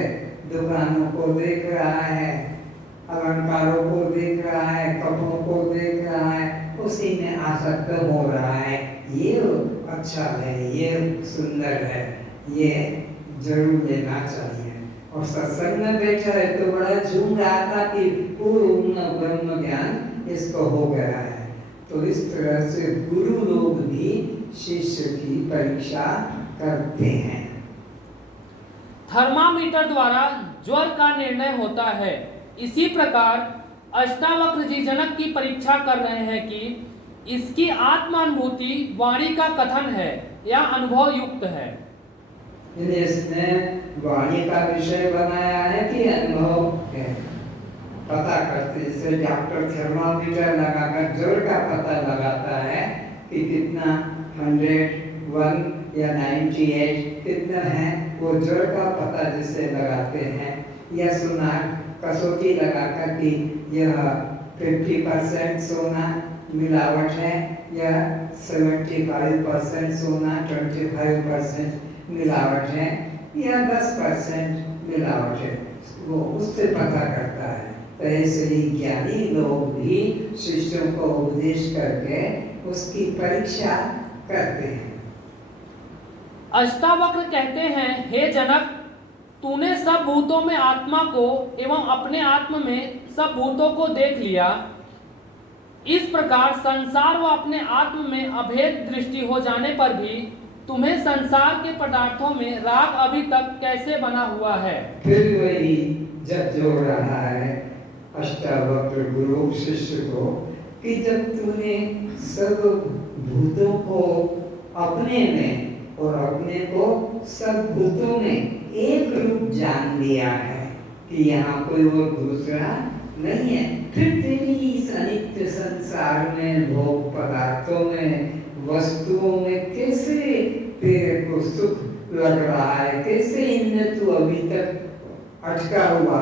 दुकानों को देख रहा है, अलंकारों को देख रहा है, कपड़ों को देख रहा है, उसी में आसक्त हो रहा है। ये अच्छा है, ये सुंदर है, ये जरूर लेना चाहिए। और सत्संग में बैठा है तो बड़ा झूम रहा था कि पूर्ण ब्रह्म ज्ञान इसको हो गया है। तो इस तरह से गुरु लोग भी शिष्य की परीक्षा करते हैं। थर्मामीटर द्वारा ज्वर का निर्णय होता है। इसी प्रकार अष्टावक्र जी जनक की परीक्षा कर रहे हैं कि इसकी आत्मानुभूति वाणी का कथन है या अनुभव युक्त है। इसने वाणी का विषय बनाया है कि अनुभव है। पता करते जैसे डॉक्टर थर्मामीटर लगाकर ज्वर का पता लगाता है कि कितना 101 या 98 कितना है, वो ज्वर का पता जिसे लगाते हैं। या सुनार कसौटी लगाकर कि यह 50% सोना मिलावट है या 75% सोना 25% मिलावट है या 10% मिलावट है, वो उससे पता करता है। तो ऐसे ही ज्ञानी लोग भी शिष्यों को उपदेश करके उसकी परीक्षा करते हैं। अष्टावक्र कहते हैं, हे जनक, तूने सब भूतों में आत्मा को एवं अपने आत्म में सब भूतों को देख लिया। इस प्रकार संसार व अपने आत्म में अभेद दृष्टि हो जाने पर भी तुम्हें संसार के पदार्थों में राग अभी तक कैसे बना हुआ है। फिर वही जब जोड़ रहा है अष्टावक्र गुरु शिष्य को कि जब तूने सब भूतों को अपने में और अपने को सब भूतों में एक रूप जान लिया है कि यहाँ कोई और दूसरा नहीं है, फिर तेरी इस अनित्य संसार में भोग पदार्थों में वस्तुओं में कैसे तेरे को सुख लग रहा है, कैसे इनमें तू अभी तक अटका हुआ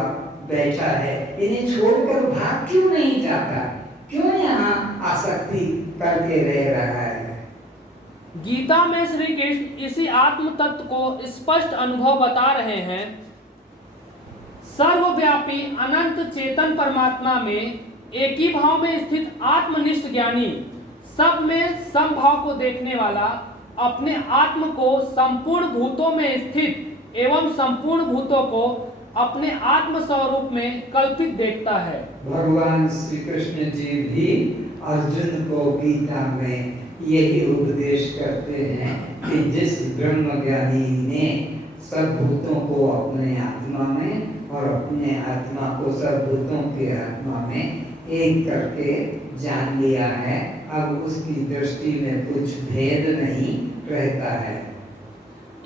बैठा है, इन्हें छोड़कर भाग क्यों नहीं जाता, क्यों यहाँ आसक्ति करके रह रहा है। गीता में श्री कृष्ण इसी आत्म तत्व को स्पष्ट अनुभव बता रहे हैं। सर्वव्यापी अनंत चेतन परमात्मा में एक ही भाव में स्थित आत्मनिष्ठ ज्ञानी, सब में समभाव को देखने वाला, अपने आत्म को संपूर्ण भूतों में स्थित एवं संपूर्ण भूतों को अपने आत्म स्वरूप में कल्पित देखता है। भगवान श्री कृष्ण जी भी अर्जुन को गीता में यही उपदेश करते हैं कि जिस ब्रह्म ज्ञानी ने सब भूतों को अपने आत्मा में और अपने आत्मा को सब भूतों के आत्मा में एक करके जान लिया है, अब उसकी दृष्टि में कुछ भेद नहीं रहता है।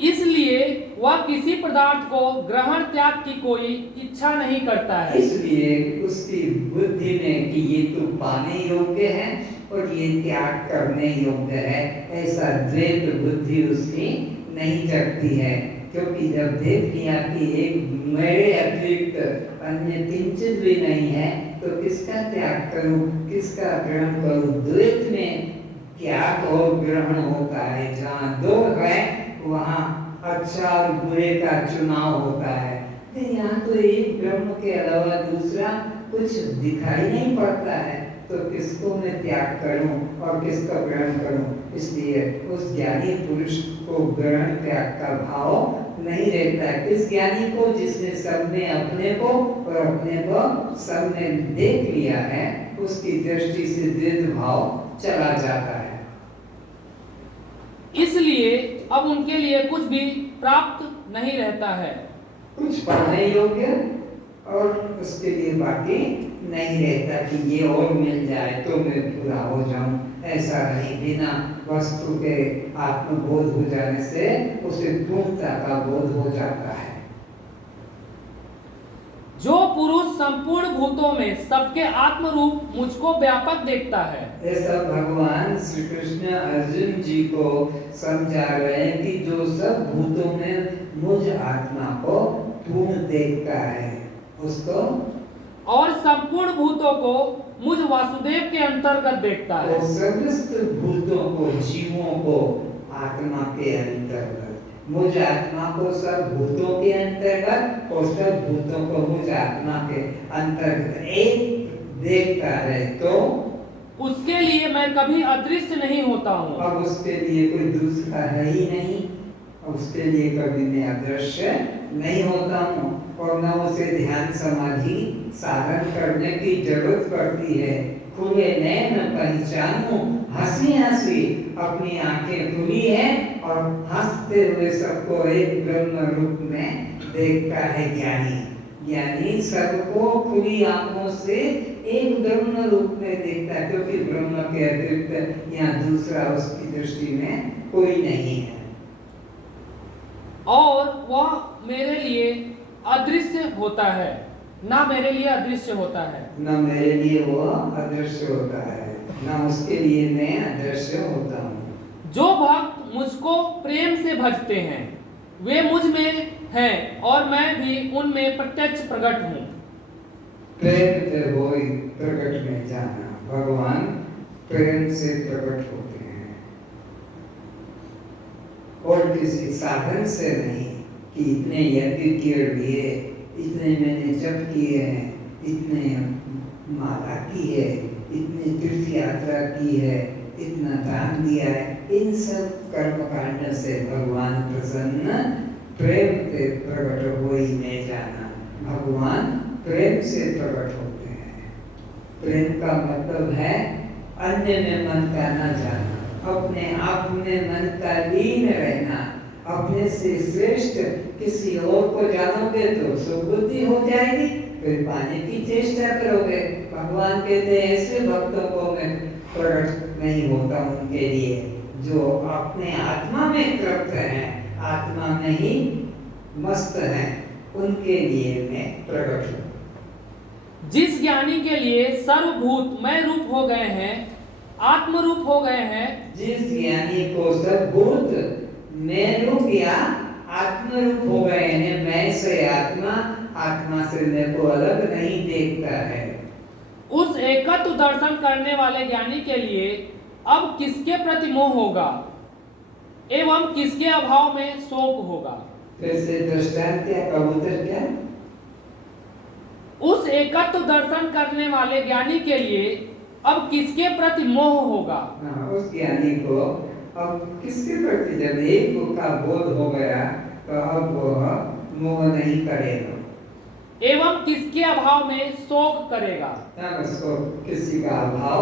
इसलिए वह किसी पदार्थ को ग्रहण त्याग की कोई इच्छा नहीं करता है। इसलिए उसकी बुद्धि में कि ये तो पाने योग्य है और ये त्याग करने योग्य है, ऐसा द्वैत बुद्धि उसकी नहीं करती है। क्योंकि जब देख लिया कि एक मेरे अतिरिक्त अन्य किंचित भी नहीं है, तो किसका त्याग करूं, किसका ग्रहण करूं। द्वैत में त्याग और ग्रहण होता है। जहाँ दो है वहाँ अच्छा और बुरे का चुनाव होता है। तो यहाँ तो एक ब्रह्म के अलावा दूसरा कुछ दिखाई नहीं पड़ता है, तो किसको मैं त्याग करूं और किसका ग्रहण करूं। इसलिए उस ज्ञानी पुरुष को ग्रहण त्याग का भाव नहीं रहता है। किस ज्ञानी को, जिसने सब में अपने को और अपने को सब में देख लिया है, उसकी दृष्टि से द्वैत भाव चला जाता है। इसलिए अब उनके लिए कुछ भी प्राप्त नहीं रहता है। कुछ पाने योग्य और उसके लिए बाकी नहीं रहता कि ये और मिल जाए तो मैं पूरा हो जाऊं। ऐसा नहीं, बिना वस्तु के आत्मबोध हो जाने से उसे पूर्णता का बोध हो जाता है। जो पुरुष संपूर्ण भूतों में सबके आत्म रूप मुझको व्यापक देखता है। ऐसा भगवान श्री कृष्ण अर्जुन जी को समझा रहे हैं कि जो सब भूतों में मुझ आत्मा को पूर्ण देखता है, उसको, और संपूर्ण भूतों को मुझ वासुदेव के अंतर्गत देखता है। और समस्त भूतों को, जीवों को आत्मा के अंतर्गत, मुझ आत्मा को सब भूतों के अंतर्गत और सब भूतों को मुझ आत्मा के अंतर्गत एक देखता है, तो उसके लिए मैं कभी अदृश्य नहीं होता हूँ। अब उसके लिए कोई दूसरा है ही नहीं, उसके लिए कभी मैं अदृश्य नहीं होता हूँ। और न उसे ध्यान समाधि साधन करने की जरूरत पड़ती है। खुले नैन पहचानूं हंसी हंसी, अपनी आंखें खुली है और हंसते हुए सबको एक ब्रह्म रूप में देखता है ज्ञानी। ज्ञानी सबको खुली आंखों से एक ब्रह्म रूप में देखता है, क्योंकि ब्रह्म के अतिरिक्त यहाँ दूसरा उसकी दृष्टि में कोई नहीं है। और वह मेरे लिए अदृश्य होता है, ना मेरे लिए अदृश्य होता है। न मेरे लिए वो अदृश्य होता है, न उसके लिए मैं अदृश्य होता हूँ। जो भक्त मुझको प्रेम से भजते हैं वे मुझ में हैं और मैं भी उनमें प्रत्यक्ष प्रकट हूँ। प्रेम से होई प्रकट में जाना, भगवान प्रेम से प्रकट होते हैं और किसी साधन से नहीं कि इतने यज्ञ किए लिए, इतने मैंने जप किए हैं, इतने माला की है, इतनी तीर्थ यात्रा की है, इतना दान दिया है। इन सब कर्म कांड से भगवान प्रसन्न प्रेम से प्रकट होई में जाना। भगवान प्रेम से प्रकट होते हैं। प्रेम का मतलब है अन्य में मन का न जाना, अपने आप में मन का लीन रहना। अपने से श्रेष्ठ किसी और को जानोगे तो सुबुद्धि हो जाएगी, फिर पाने की चेष्टा करोगे। भगवान कहते हैं ऐसे भक्तों को मैं प्रकट नहीं होता उनके लिए जो अपने आत्मा में तृप्त हैं, आत्मा में ही मस्त हैं, उनके लिए मैं प्रकट हूँ। जिस ज्ञानी के लिए सर्वभूत मय रूप हो गए हैं, आत्म रूप हो गए हैं, जिस ज्ञानी को सब भूत मैं रूप या आत्म रूप हो गए हैं, मैं से आत्मा, आत्मा से मैं को अलग नहीं देखता है, उस एकत्व दर्शन करने वाले ज्ञानी के लिए अब किसके प्रति मोह होगा एवं किसके अभाव में शोक होगा। कैसे दृष्टांत क्या, कबूतर क्या? उस एकत्व दर्शन करने वाले ज्ञानी के लिए अब किसके प्रति मोह होगा। उस ज्ञानी को अब किसके प्रति, जब एक का बोध हो गया तो अब वह मोह नहीं करेगा एवं किसके अभाव में शोक करेगा। तब उसको किसी का अभाव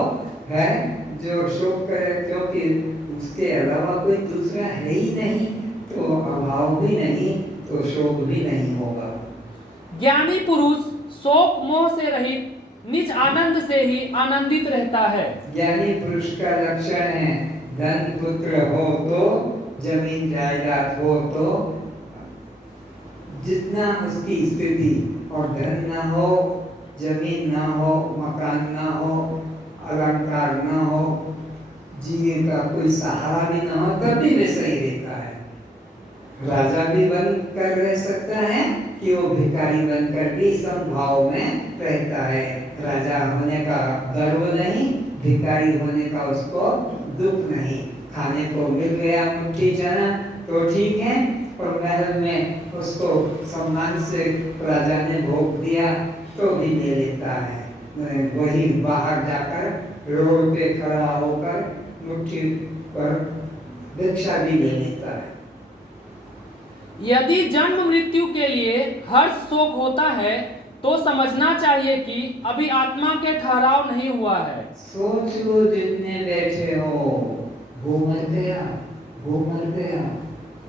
है जो शोक करे, क्योंकि उसके अलावा कोई दूसरा है ही नहीं, तो अभाव भी नहीं तो शोक भी नहीं होगा। ज्ञानी पुरुष शोक मोह से रहित निज आनंद से ही आनंदित रहता है। ज्ञानी पुरुष का लक्षण है धन पुत्र हो तो, जमीन जायदाद हो तो, जितना उसकी स्थिति, और धन ना हो, जमीन ना हो, मकान ना हो, अलंकार ना हो, जीवन का कोई सहारा भी ना हो, तब भी वे सही रहता है। राजा भी बनकर रह सकता है कि वो भिखारी बनकर भी समभाव में रहता है। राजा होने का गर्व नहीं, भिखारी होने का उसको दुख नहीं। खाने को मिल गया मुट्ठी चना तो ठीक है, और महल में उसको सम्मान से राजा ने भोग दिया तो भी ले लेता है। वही बाहर जाकर रोड पे खड़ा होकर मुट्ठी पर भिक्षा भी ले लेता है। यदि जन्म मृत्यु के लिए हर्ष शोक होता है तो समझना चाहिए कि अभी आत्मा के ठहराव नहीं हुआ है। सोच लो, जितने बैठे हो, वो मर गया, वो मर गया,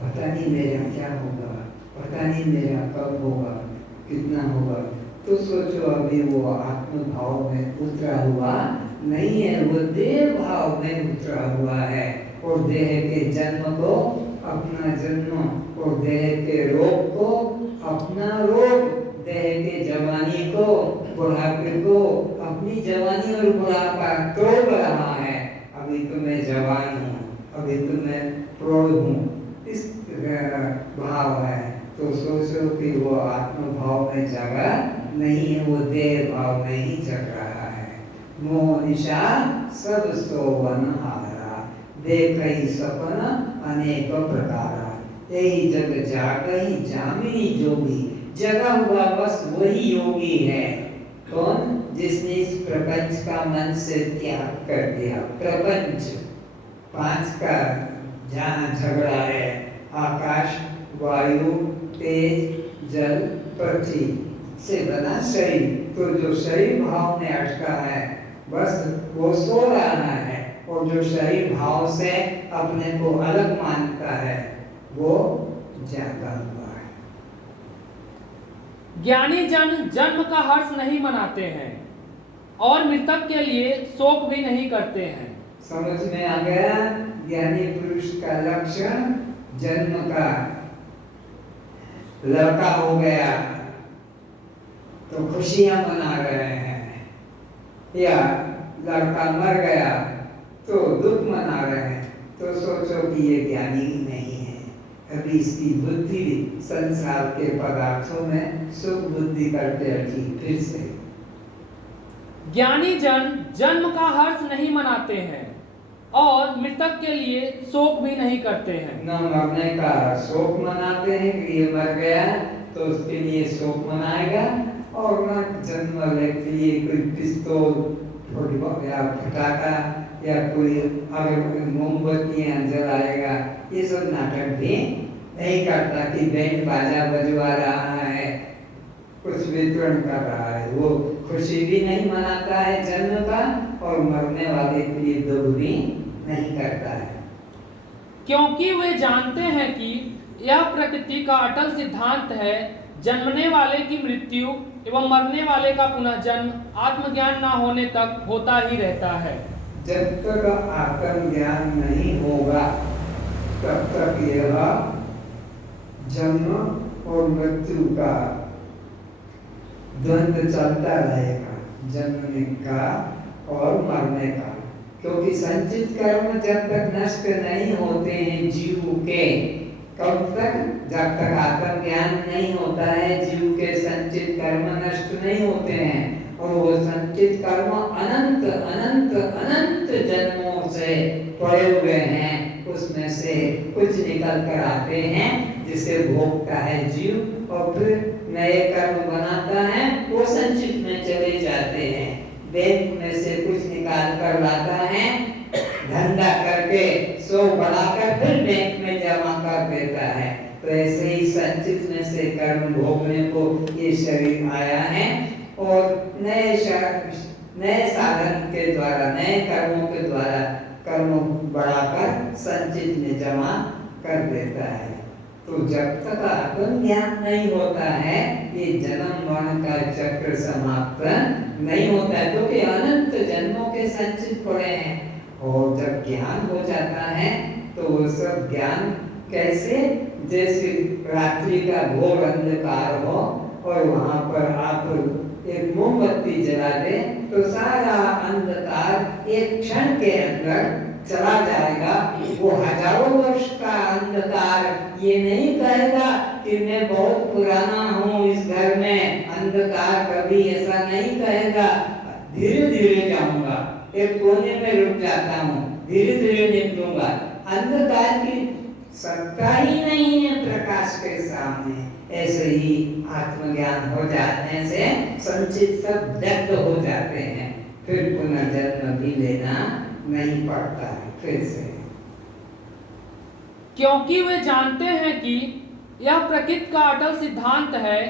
पता नहीं मेरा क्या होगा, पता नहीं मेरा कब होगा, कितना होगा। तो सोचो अभी वो आत्म भाव में उतरा हुआ नहीं है, वो देह भाव में उतरा हुआ है। और देह के जन्म को अपना जन्म, और देह के रोग को अपना रोग, देह के जवानी को, बुढ़ापे को अपनी जवानी और बुढ़ापा तोड़ रहा है। अभी तो मैं जवान हूँ, अभी तो मैं प्रौढ़ हूँ, इस भाव है। तो सोचो कि वो आत्म भाव में जगा नहीं है, वो देह भाव में ही जग रहा है। मोह निशा सब सोवन हारा, देखई सपन अनेक प्रकारा, यही जग जागई जामिनी जोगी, जगा हुआ बस वही योगी है। कौन? जिसने इस प्रपंच का मन से त्याग कर दिया। प्रपंच पांच का जहाँ झगड़ा है, आकाश, वायु, तेज, जल, पृथ्वी से बना शरीर। तो जो शरीर भाव में अटका है बस वो सो रहा है, और जो शरीर भाव से अपने को अलग मानता है वो जागा हुआ है। ज्ञानी जन जन्म का हर्ष नहीं मनाते हैं और मृतक के लिए शोक भी नहीं करते हैं। समझ में आ गया? ज्ञानी पुरुष का लक्षण जन्म का, लड़का हो गया तो खुशियां मना रहे हैं, या लड़का मर गया तो दुख मना रहे हैं। तो सोचो कि ये ज्ञानी नहीं है, अभी इसकी बुद्धि संसार के पदार्थों में सुख बुद्धि करते रखी। फिर से ज्ञानी जन जन्म का हर्ष नहीं मनाते हैं और मृतक के लिए शोक भी नहीं करते हैं। न मरने का शोक मनाते हैं कि ये मर गया तो उसके लिए शोक मनाएगा, और न जन्म वाले के लिए कोई पिस्तौल, थोड़ी बहुत या फटाका या कोई अगर मोमबत्तियां जलाएगा, ये सब नाटक भी नहीं करता कि बैंड बाजा बजवा रहा है, कुछ वितरण कर रहा है। वो खुशी भी नहीं मनाता है जन्म का, और मरने वाले के लिए दुख भी नहीं करता है, क्योंकि वे जानते हैं कि यह प्रकृति का अटल सिद्धांत है। जन्मने वाले की मृत्यु एवं मरने वाले का पुनः जन्म आत्मज्ञान न होने तक होता ही रहता है। जब तक आत्मज्ञान नहीं होगा तब तक यह जन्म और मृत्यु का द्वंद्व चलता रहेगा, जन्मने का और मरने का। क्योंकि संचित कर्म जब तक नष्ट नहीं होते हैं जीव के, कब तक? जब तक आत्मज्ञान नहीं होता है जीव के संचित कर्म नष्ट नहीं होते हैं, और वो संचित कर्म अनंत अनंत अनंत जन्मों से पड़े हुए हैं, उसमें से कुछ निकल कर आते हैं जिसे भोगता है जीव, और फिर नए कर्म बनाता है, वो संचित में चले जाते हैं। बैंक में से कुछ निकाल कर लाता है, धंधा करके सो बढ़ाकर फिर बैंक में जमा कर देता है। तो ऐसे ही संचित में से कर्म भोगने को ये शरीर आया है, और नए साधन के द्वारा, नए कर्मों के द्वारा कर्म बढ़ाकर संचित में जमा कर देता है। तो जब तक आत्मज्ञान नहीं होता है ये जन्म मरण का चक्र समाप्त नहीं होता है, क्योंकि अनंत जन्मों के संचित पड़े हैं। और जब ज्ञान हो जाता है तो वो सब ज्ञान कैसे? जैसे रात्रि का घोर अंधकार हो और वहां पर आप एक मोमबत्ती जला दे तो सारा अंधकार एक क्षण के अंदर चला जाएगा। वो हजारों वर्ष का अंधकार ये नहीं कहेगा कि मैं बहुत पुराना हूँ इस घर में, अंधकार कभी ऐसा नहीं कहेगा। धीरे धीरे जाऊंगा, एक कोने में रुक जाता हूँ, धीरे धीरे निकलूंगा। अंधकार की सत्ता ही नहीं है प्रकाश के सामने। ऐसे ही आत्मज्ञान हो जाने से संचित सब दग्ध हो जाते हैं, फिर पुनर्जन्म भी लेना नहीं पड़ता है फिर से। क्योंकि वे जानते हैं कि यह प्रकृति का अटल सिद्धांत है,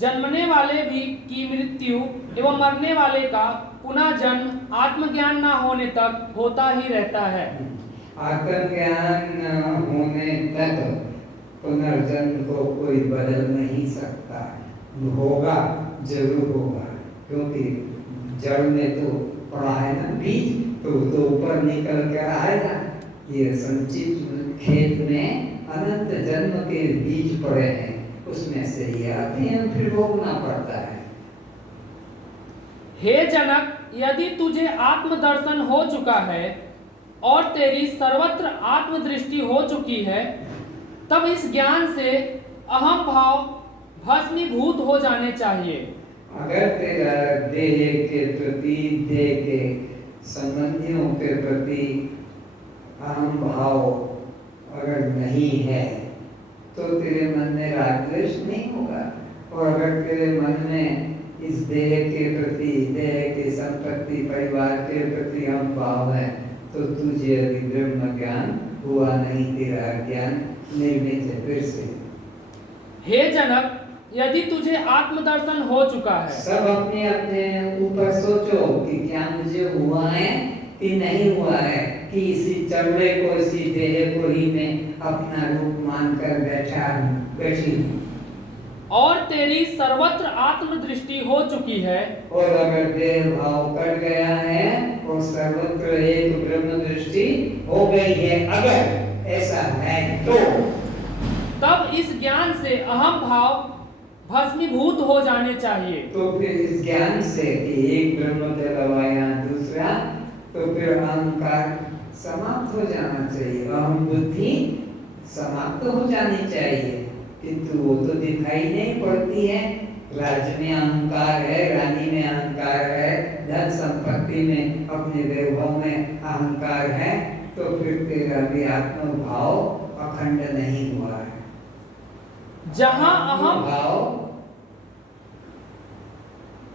जन्मने वाले भी की मृत्यु एवं मरने वाले का पुनः जन्म आत्मज्ञान न होने तक होता ही रहता है। आत्मज्ञान होने तक पुनर्जन्म को कोई बदल नहीं सकता, होगा जरूर होगा, क्योंकि जड़ में तो पड़ा है ना बीज, तो ऊपर निकल कर आएगा। ये संचित खेत में अनंत जन्म के बीज पड़े हैं, उसमें से ये आते हैं, फिर भोगना पड़ता है। हे जनक, यदि तुझे आत्मदर्शन हो चुका है और तेरी सर्वत्र आत्मदृष्टि हो चुकी है, तब इस ज्ञान से अहम भाव भस्मीभूत हो जाने चाहिए। अगर तेरा देह के प्रति, देह के संबंधियों के प्रति अहम भाव अगर नहीं है तो तेरे मन में राग द्वेष नहीं होगा। और अगर तेरे मन में इस देह के प्रति, देह की संपत्ति, परिवार के प्रति अहम भाव है तो तुझे अभी ब्रह्म ज्ञान हुआ नहीं, तेरा ज्ञान निर्मित है फिर से। हे जनक, यदि तुझे आत्मदर्शन हो चुका है, सब अपने अपने ऊपर सोचो कि क्या मुझे हुआ है कि नहीं हुआ है, कि इसी चमड़े को, इसी देह को ही मैं अपना रूप मानकर बैठी हूँ। और तेरी सर्वत्र आत्मदृष्टि हो चुकी है, और अगर देह भाव कट गया है और सर्वत्र एक ब्रह्म दृष्टि हो गई है, अगर ऐसा है तो तब इस ज्ञान से अहम भाव भस्मीभूत हो जाने चाहिए। तो फिर इस ज्ञान से कि एक ब्रह्म के अलावा यहाँ दूसरा, तो फिर अहंकार समाप्त हो जाना चाहिए, अहम बुद्धि समाप्त हो जानी चाहिए। किंतु वो तो दिखाई नहीं पड़ती है। राज्य में अहंकार है, रानी में अहंकार है, धन संपत्ति में, अपने वैभव में अहंकार है, तो फिर तेरा भी आत्मभाव अखंड नहीं हुआ है। जहाँ अहम भाव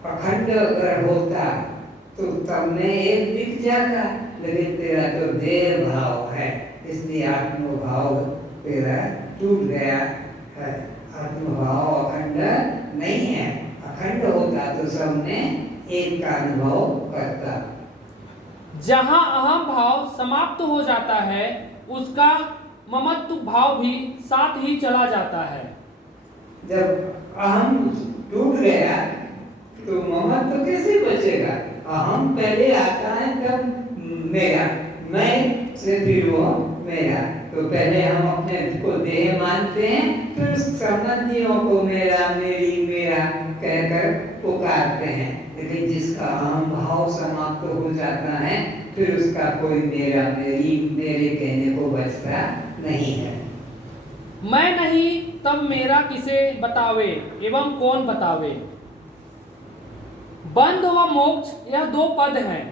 अखंड अगर होता तो तब में एक दिख जाता, लेकिन तेरा तो देह भाव है, इसलिए आत्मभाव तेरा टूट गया है। आत्मभाव अखंड नहीं है, अखंड होता तो सब में एक का अनुभव करता। जहाँ अहम भाव समाप्त हो जाता है, उसका ममत्व भाव भी साथ ही चला जाता है। जब अहम टूट गया तो ममत्व कैसे बचेगा? अहम पहले आता है तब मेरा, मैं से फिर वो मेरा। तो पहले हम अपने को देह मानते हैं, फिर संबंधियों को मेरा, मेरी, मेरा कहकर पुकारते हैं। लेकिन जिसका अहम भाव समाप्त हो जाता है, फिर उसका कोई मेरा, मेरी, मेरे कहने को बचता नहीं है। मैं नहीं तब मेरा किसे बतावे एवं कौन बतावे। बंध व मोक्ष यह दो पद हैं।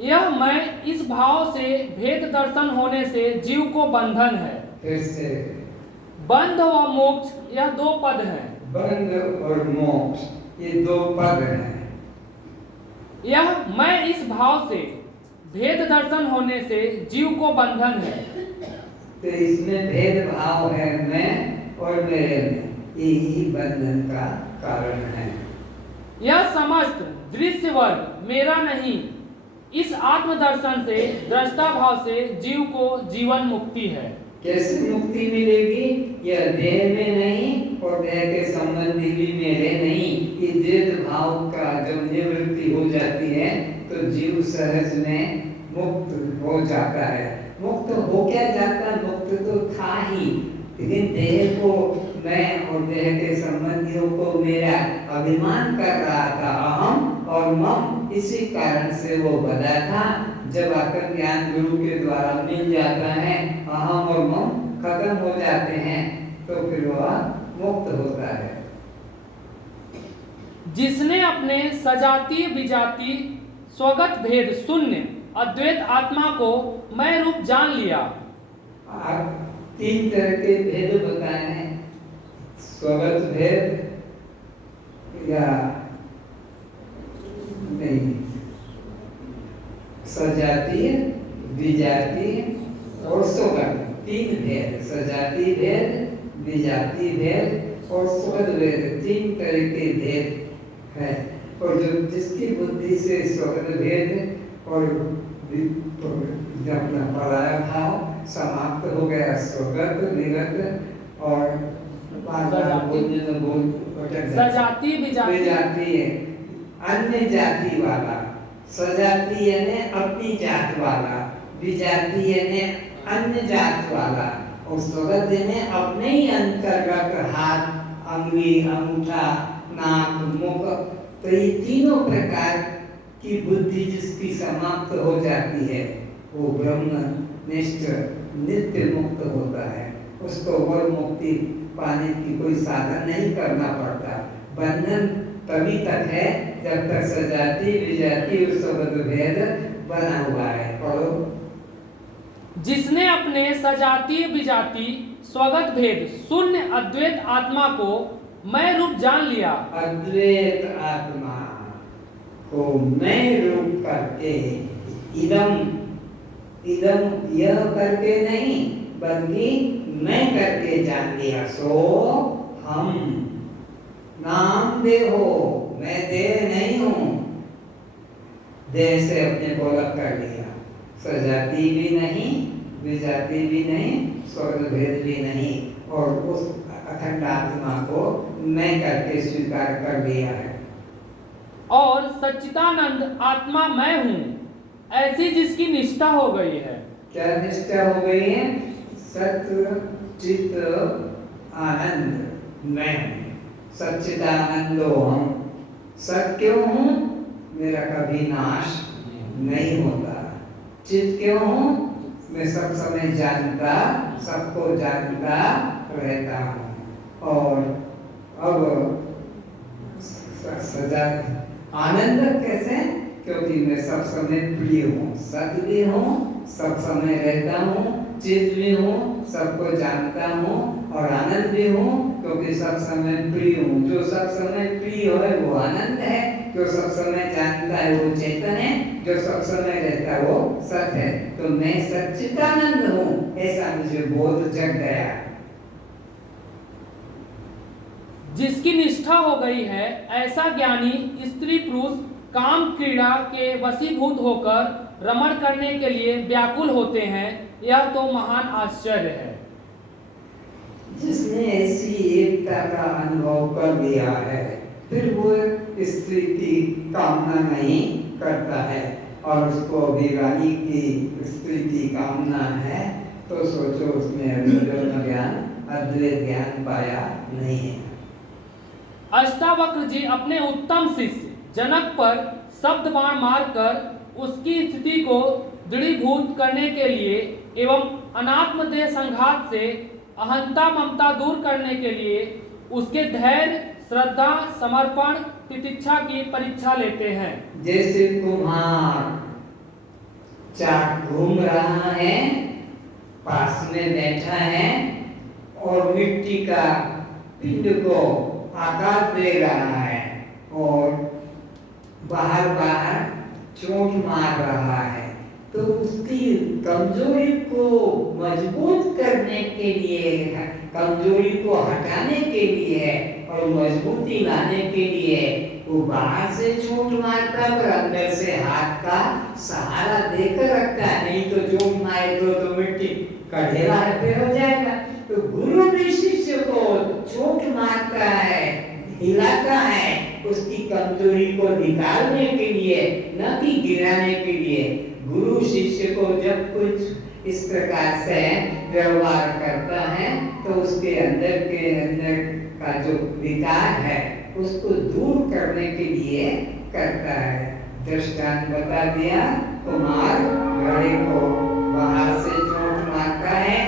यह मैं इस भाव से भेद दर्शन होने से जीव को बंधन है। फिर से बंध व मोक्ष यह दो पद हैं। बंध और मोक्ष ये दो पद हैं। यह मैं इस भाव से भेद दर्शन होने से जीव को बंधन है। तो इसमें भेद भाव है, मैं और मेरे में, यही बंधन का कारण है। यह समस्त दृश्य वर्ग मेरा नहीं, इस आत्मदर्शन से, दृष्टा भाव से जीव को जीवन मुक्ति है। कैसे मुक्ति मिलेगी? यह देह में नहीं और देह के संबंधी भी मेरे नहीं। ये द्वैत भाव का जब निवृत्ति हो जाती है तो जीव सहज में मुक्त हो जाता है। मुक्त हो क्या जाता, मुक्त तो था ही, लेकिन देह को मैं और देह के संबंधियों को मेरा अभिमान कर रहा था, अहम और मम, इसी कारण से वो बधा था। जब आकर ज्ञान गुरु के द्वारा मिल जाता है, अहम और मम खत्म हो जाते हैं, तो फिर वह मुक्त होता है। जिसने अपने सजातीय विजातीय स्वगत भेद शून्य अद्वैत आत्मा को मैं रूप जान लिया। आप 3 तरह के भेद बताए हैं, स्वगत भेद या नहीं, सजातीय, विजातीय और स्वगत, 3 भेद, सजातीय भेद, विजातीय भेद और स्वगत भेद, 3 तरह के भेद है। और जो जिसकी बुद्धि से स्वगत भेद और जब अपना पराया भाव समाप्त हो गया, स्वगत निगत और सजातीय विजातीय, अन्य जाति वाला, सजातीय ने अपनी जात वाला, विजातीय ने अन्य जात वाला, और स्वगत ने अपने ही अंतर्गत हाथ, अंगुली, अंगूठा, नाक, मुख, तो ये तीनों प्रकार की बुद्धि जिसकी समाप्त हो जाती है, वो ब्रह्म निष्ठ नित्य मुक्त होता है। उसको और मुक्ति पाने की कोई साधन नहीं करना पड़ता। बंधन तभी तक है जब तक सजाती विजाती और स्वगत भेद बना हुआ है। पढ़ो। जिसने अपने सजातीय विजातीय स्वगत भेद शून्य अद्वैत आत्मा को मैं रूप जान लिया। अद्वैत आत्मा को मैं रूप करके, इदम यह करके नहीं बल्कि मैं करके जान लिया। सो हम नाम देहो, मैं देह नहीं हूं, देह से अपने को अलग कर लिया। सजाती भी नहीं, विजाती भी नहीं, स्वगत भेद भी नहीं, और उस अखंड आत्मा को मैं करके स्वीकार कर लिया है। और सच्चिदानंद आत्मा मैं हूँ, ऐसी जिसकी निष्ठा हो गई है। क्या निष्ठा हो गई है? सत्य चित आनंद मैं हूँ, सच्चिदानंदो हम। सत्य क्यों हूँ? मेरा कभी नाश नहीं होता। चित क्यों हूँ? मैं सब समय जानता, सबको जानता रहता हूँ। और अब सजा आनंद कैसे? क्योंकि मैं सब समय प्रिय हूँ, सत्य भी हूँ, सब समय रहता हूँ, चित भी हूँ, सबको जानता हूँ, और आनंद भी हूँ क्योंकि सब समय प्रिय हूँ। जो सब समय प्रिय है वो आनंद है, जो सब समय जानता है वो चेतन है, जो सब समय रहता है वो सत्य है। तो मैं सच्चिदानंद हूँ, ऐसा मुझे बोध जग गया। जिसकी निष्ठा हो गई है, ऐसा ज्ञानी स्त्री पुरुष काम क्रीड़ा के वशीभूत होकर रमण करने के लिए व्याकुल होते हैं। यह तो महान आश्चर्य है। जिसने ऐसी एकता का अनुभव कर लिया है, फिर वो स्त्री की कामना नहीं करता है, और उसको अभी रानी की स्त्री की कामना है, तो सोचो उसने ब्रह्म ज्ञान, अद्वैत ज्ञान पाया नहीं है। अष्टावक्र जी अपने उत्तम शिष्य जनक पर शब्द बाण मारकर उसकी स्थिति को दृढ़ीभूत करने के लिए एवं अनात्मदेह संघात से अहंता ममता दूर करने के लिए उसके धैर्य, श्रद्धा, समर्पण, तितिक्षा की परीक्षा लेते हैं। जैसे कुम्हार चाक घूम रहा है, पास में बैठा है और मिट्टी का पिंड को आकार दे रहा है और बाहर चोट मार रहा है, तो उसकी कमजोरी को मजबूत करने के लिए, कमजोरी को हटाने के लिए और मजबूती लाने के लिए वो बाहर से चोट मारता है और अंदर से हाथ का सहारा देकर रखता है, नहीं तो चोट मारे तो मिट्टी का ढेला पे हो जाएगा। तो गुरु भी शिष्य को चोट मारता है, हिलाता है, उसकी कमजोरी को निकालने के लिए, न कि गिराने के लिए। गुरु शिष्य को जब कुछ इस प्रकार से व्यवहार करता है तो उसके अंदर का जो विकार है उसको दूर करने के लिए करता है। दृष्टांत बता दिया, कुम्हार घड़े को बाहर से चोट मारता है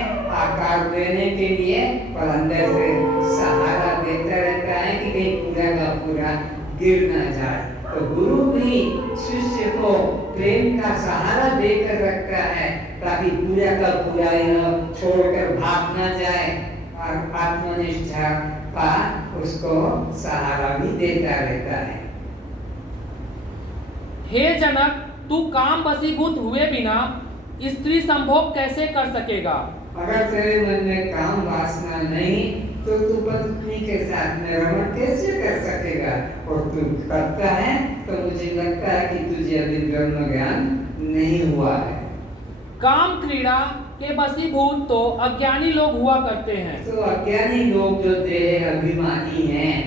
आकार देने के लिए, और अंदर से सहारा देता रहता है कि कहीं पूरा का पूरा गिर ना जाए। तो गुरु भी शिष्य को प्रेम का सहारा देकर रखता है ताकि पूरा का पूरा छोड़कर भाग ना जाए, और आत्मनिष्ठा का उसको सहारा भी देता रहता है। हे जनक, तू काम वशीभूत हुए बिना स्त्री संभोग कैसे कर सकेगा? अगर तेरे मन में काम वासना नहीं तो तू पत्नी के साथ में रमण कैसे कर सकेगा? और तू करता है तो मुझे लगता है कि तुझे अभी ब्रह्म ज्ञान नहीं हुआ है। काम क्रीड़ा के वशीभूत तो अज्ञानी लोग हुआ करते हैं। तो अज्ञानी लोग जो देह अभिमानी हैं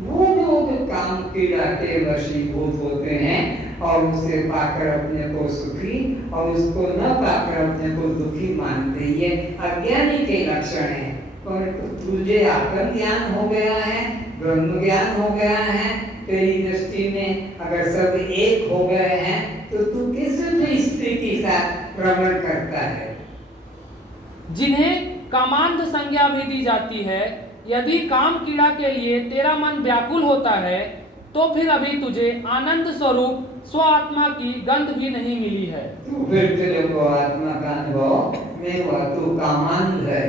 वो लोग काम क्रीड़ा के वशीभूत होते हैं और उसे पाकर अपने को सुखी और उसको न पाकर अपने को दुखी मानते। ये अज्ञानी के लक्षण हैं। और तुझे आत्म ज्ञान हो गया है, ब्रह्म ज्ञान हो गया है, तेरी दृष्टि में अगर सब एक हो गए हैं तो तू किस स्त्री के साथ भ्रमण करता है? जिन्हें कामांध संज्ञा भी दी जाती है, यदि काम क्रीड़ा के लिए तेरा मन व्याकुल होता है तो फिर अभी तुझे आनंद स्वरूप स्व आत्मा की गंध भी नहीं मिली है। तू फिर तेरे को आत्मा का अनुभव नहीं हुआ। तू कामांध है,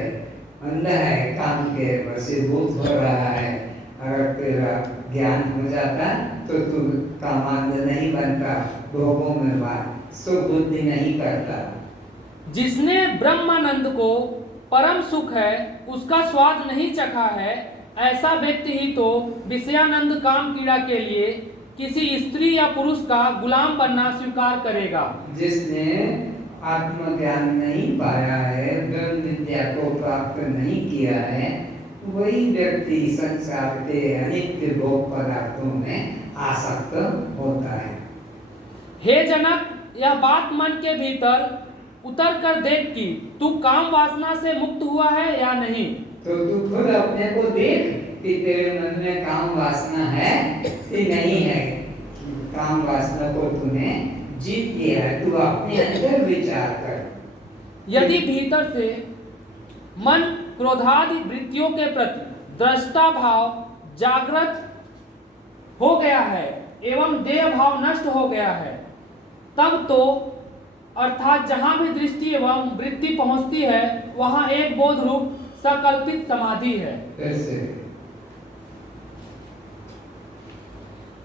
अंधा है, काम के वशीभूत हो रहा है। अगर तेरा ज्ञान हो जाता तो तू कामांध नहीं बनता, भोगों में बात सुबुद्धि नहीं करता। जिसने ब्रह्मानंद को परम सुख है उसका स्वाद नहीं चखा है, ऐसा व्यक्ति ही तो विषयानंद काम क्रीड़ा के लिए किसी स्त्री या पुरुष का गुलाम बनना स्वीकार करेगा। जिसने आत्मज्ञान नहीं पाया है, ब्रह्म विद्या को प्राप्त नहीं किया है, वही व्यक्ति संसार के अनित्य भोग पदार्थों में आसक्त होता है। हे जनक, यह बात मन के भीतर उतर कर देख कि तू काम वासना से मुक्त हुआ है या नहीं। तो तू खुद अपने को देख कि तेरे मन में काम वासना है कि नहीं है। काम वासना को तूने जीत लिया है, तू अपने अंदर विचार कर। यदि भीतर से मन क्रोधादि वृत्तियों के प्रति दृष्टा भाव जागृत हो गया है एवं देह भाव नष्ट हो गया है, तब तो अर्थात जहां भी दृष्टि एवं वृत्ति पहुंचती है वहां एक बोध रूप सकल्पित समाधि है। ऐसे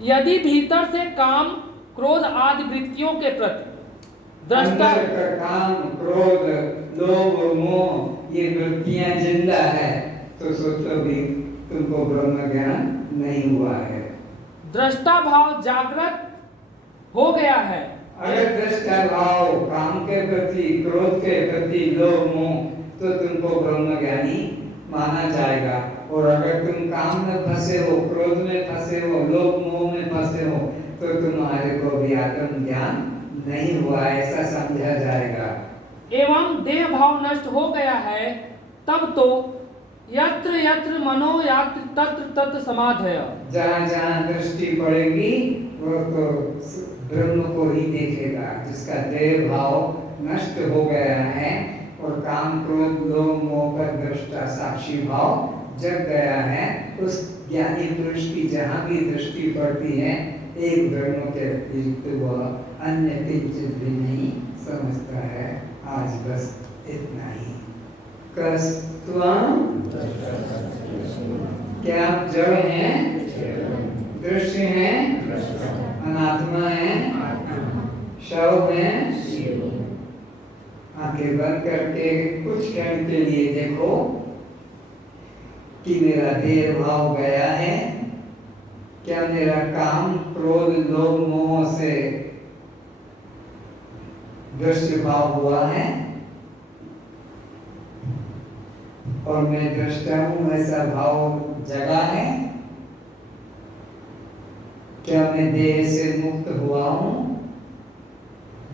यदि भीतर से काम क्रोध आदि वृत्तियों के प्रति दृष्टा अंदर का काम क्रोध लोभ मोह ये वृत्तियां जिंदा है तो सोचो भी तुमको ब्रह्म ज्ञान नहीं हुआ है। दृष्टा भाव जागृत हो गया है। अगर दृष्टा भाव काम के प्रति क्रोध के प्रति लोभ मोह तो तुमको ब्रह्म ज्ञानी माना जाएगा। और अगर तुम काम में फंसे हो, क्रोध में फंसे हो, लोभ मोह में फंसे हो तो तुम्हारे को भी आत्म ज्ञान नहीं हुआ ऐसा समझा जाएगा। एवं देह भाव नष्ट हो गया है, तब तो यत्र यत्र मनो यत्र तत्र तत्र समाधय। जहाँ जहाँ दृष्टि पड़ेगी वो तो ब्रह्म को ही देखेगा। जिसका देह भाव नष्ट हो गया है और काम क्रोध लोभ मोह का दृष्टा साक्षी भाव जग गया है, उस ज्ञानी पुरुष की जहाँ भी दृष्टि पड़ती है एक ब्रह्म के अतिरिक्त वह अन्य किंचित भी नहीं समझता है। आज बस इतना ही। कस्त्वं क्या आप जड़ हैं, दृश्य हैं, अनात्मा हैं, शव हैं। आंखें बंद करके कुछ क्षण के लिए देखो कि मेरा देह भाव गया है, क्या मेरा काम क्रोध लोभ मोह से दृश्य भाव हुआ है और मैं दृष्टा हूं ऐसा भाव जगा है। क्या मैं देह से मुक्त हुआ हूँ?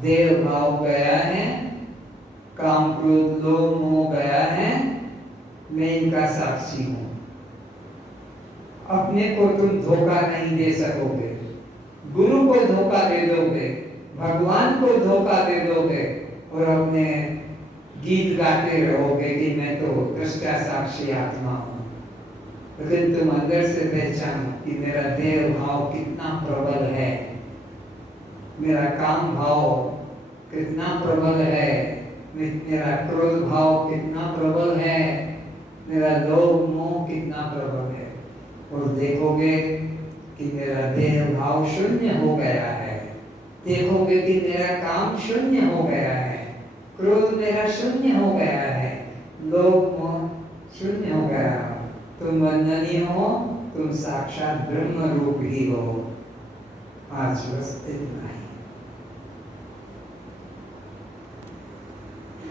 देह भाव गया है, काम क्रोध लोभ मोह गया है, मैं इनका साक्षी हूँ। अपने को तुम धोखा नहीं दे सकोगे, गुरु को धोखा दे दोगे, भगवान को धोखा दे दोगे और अपने गीत गाते रहोगे कि मैं तो दृष्टा साक्षी आत्मा हूँ। लेकिन तुम अंदर से पहचानो कि मेरा देह भाव कितना प्रबल है, मेरा काम भाव कितना प्रबल है, मेरा क्रोध भाव कितना प्रबल है, मेरा लोभ मोह कितना प्रबल है। और देखोगे कि मेरा देह भाव शून्य हो गया है, देखोगे कि मेरा काम शून्य हो गया है, क्रोध मेरा शून्य हो गया है, लोभ मोह शून्य हो गया है। तुम वंदनीय हो, तुम साक्षात ब्रह्म रूप ही हो। आज बस इतना है।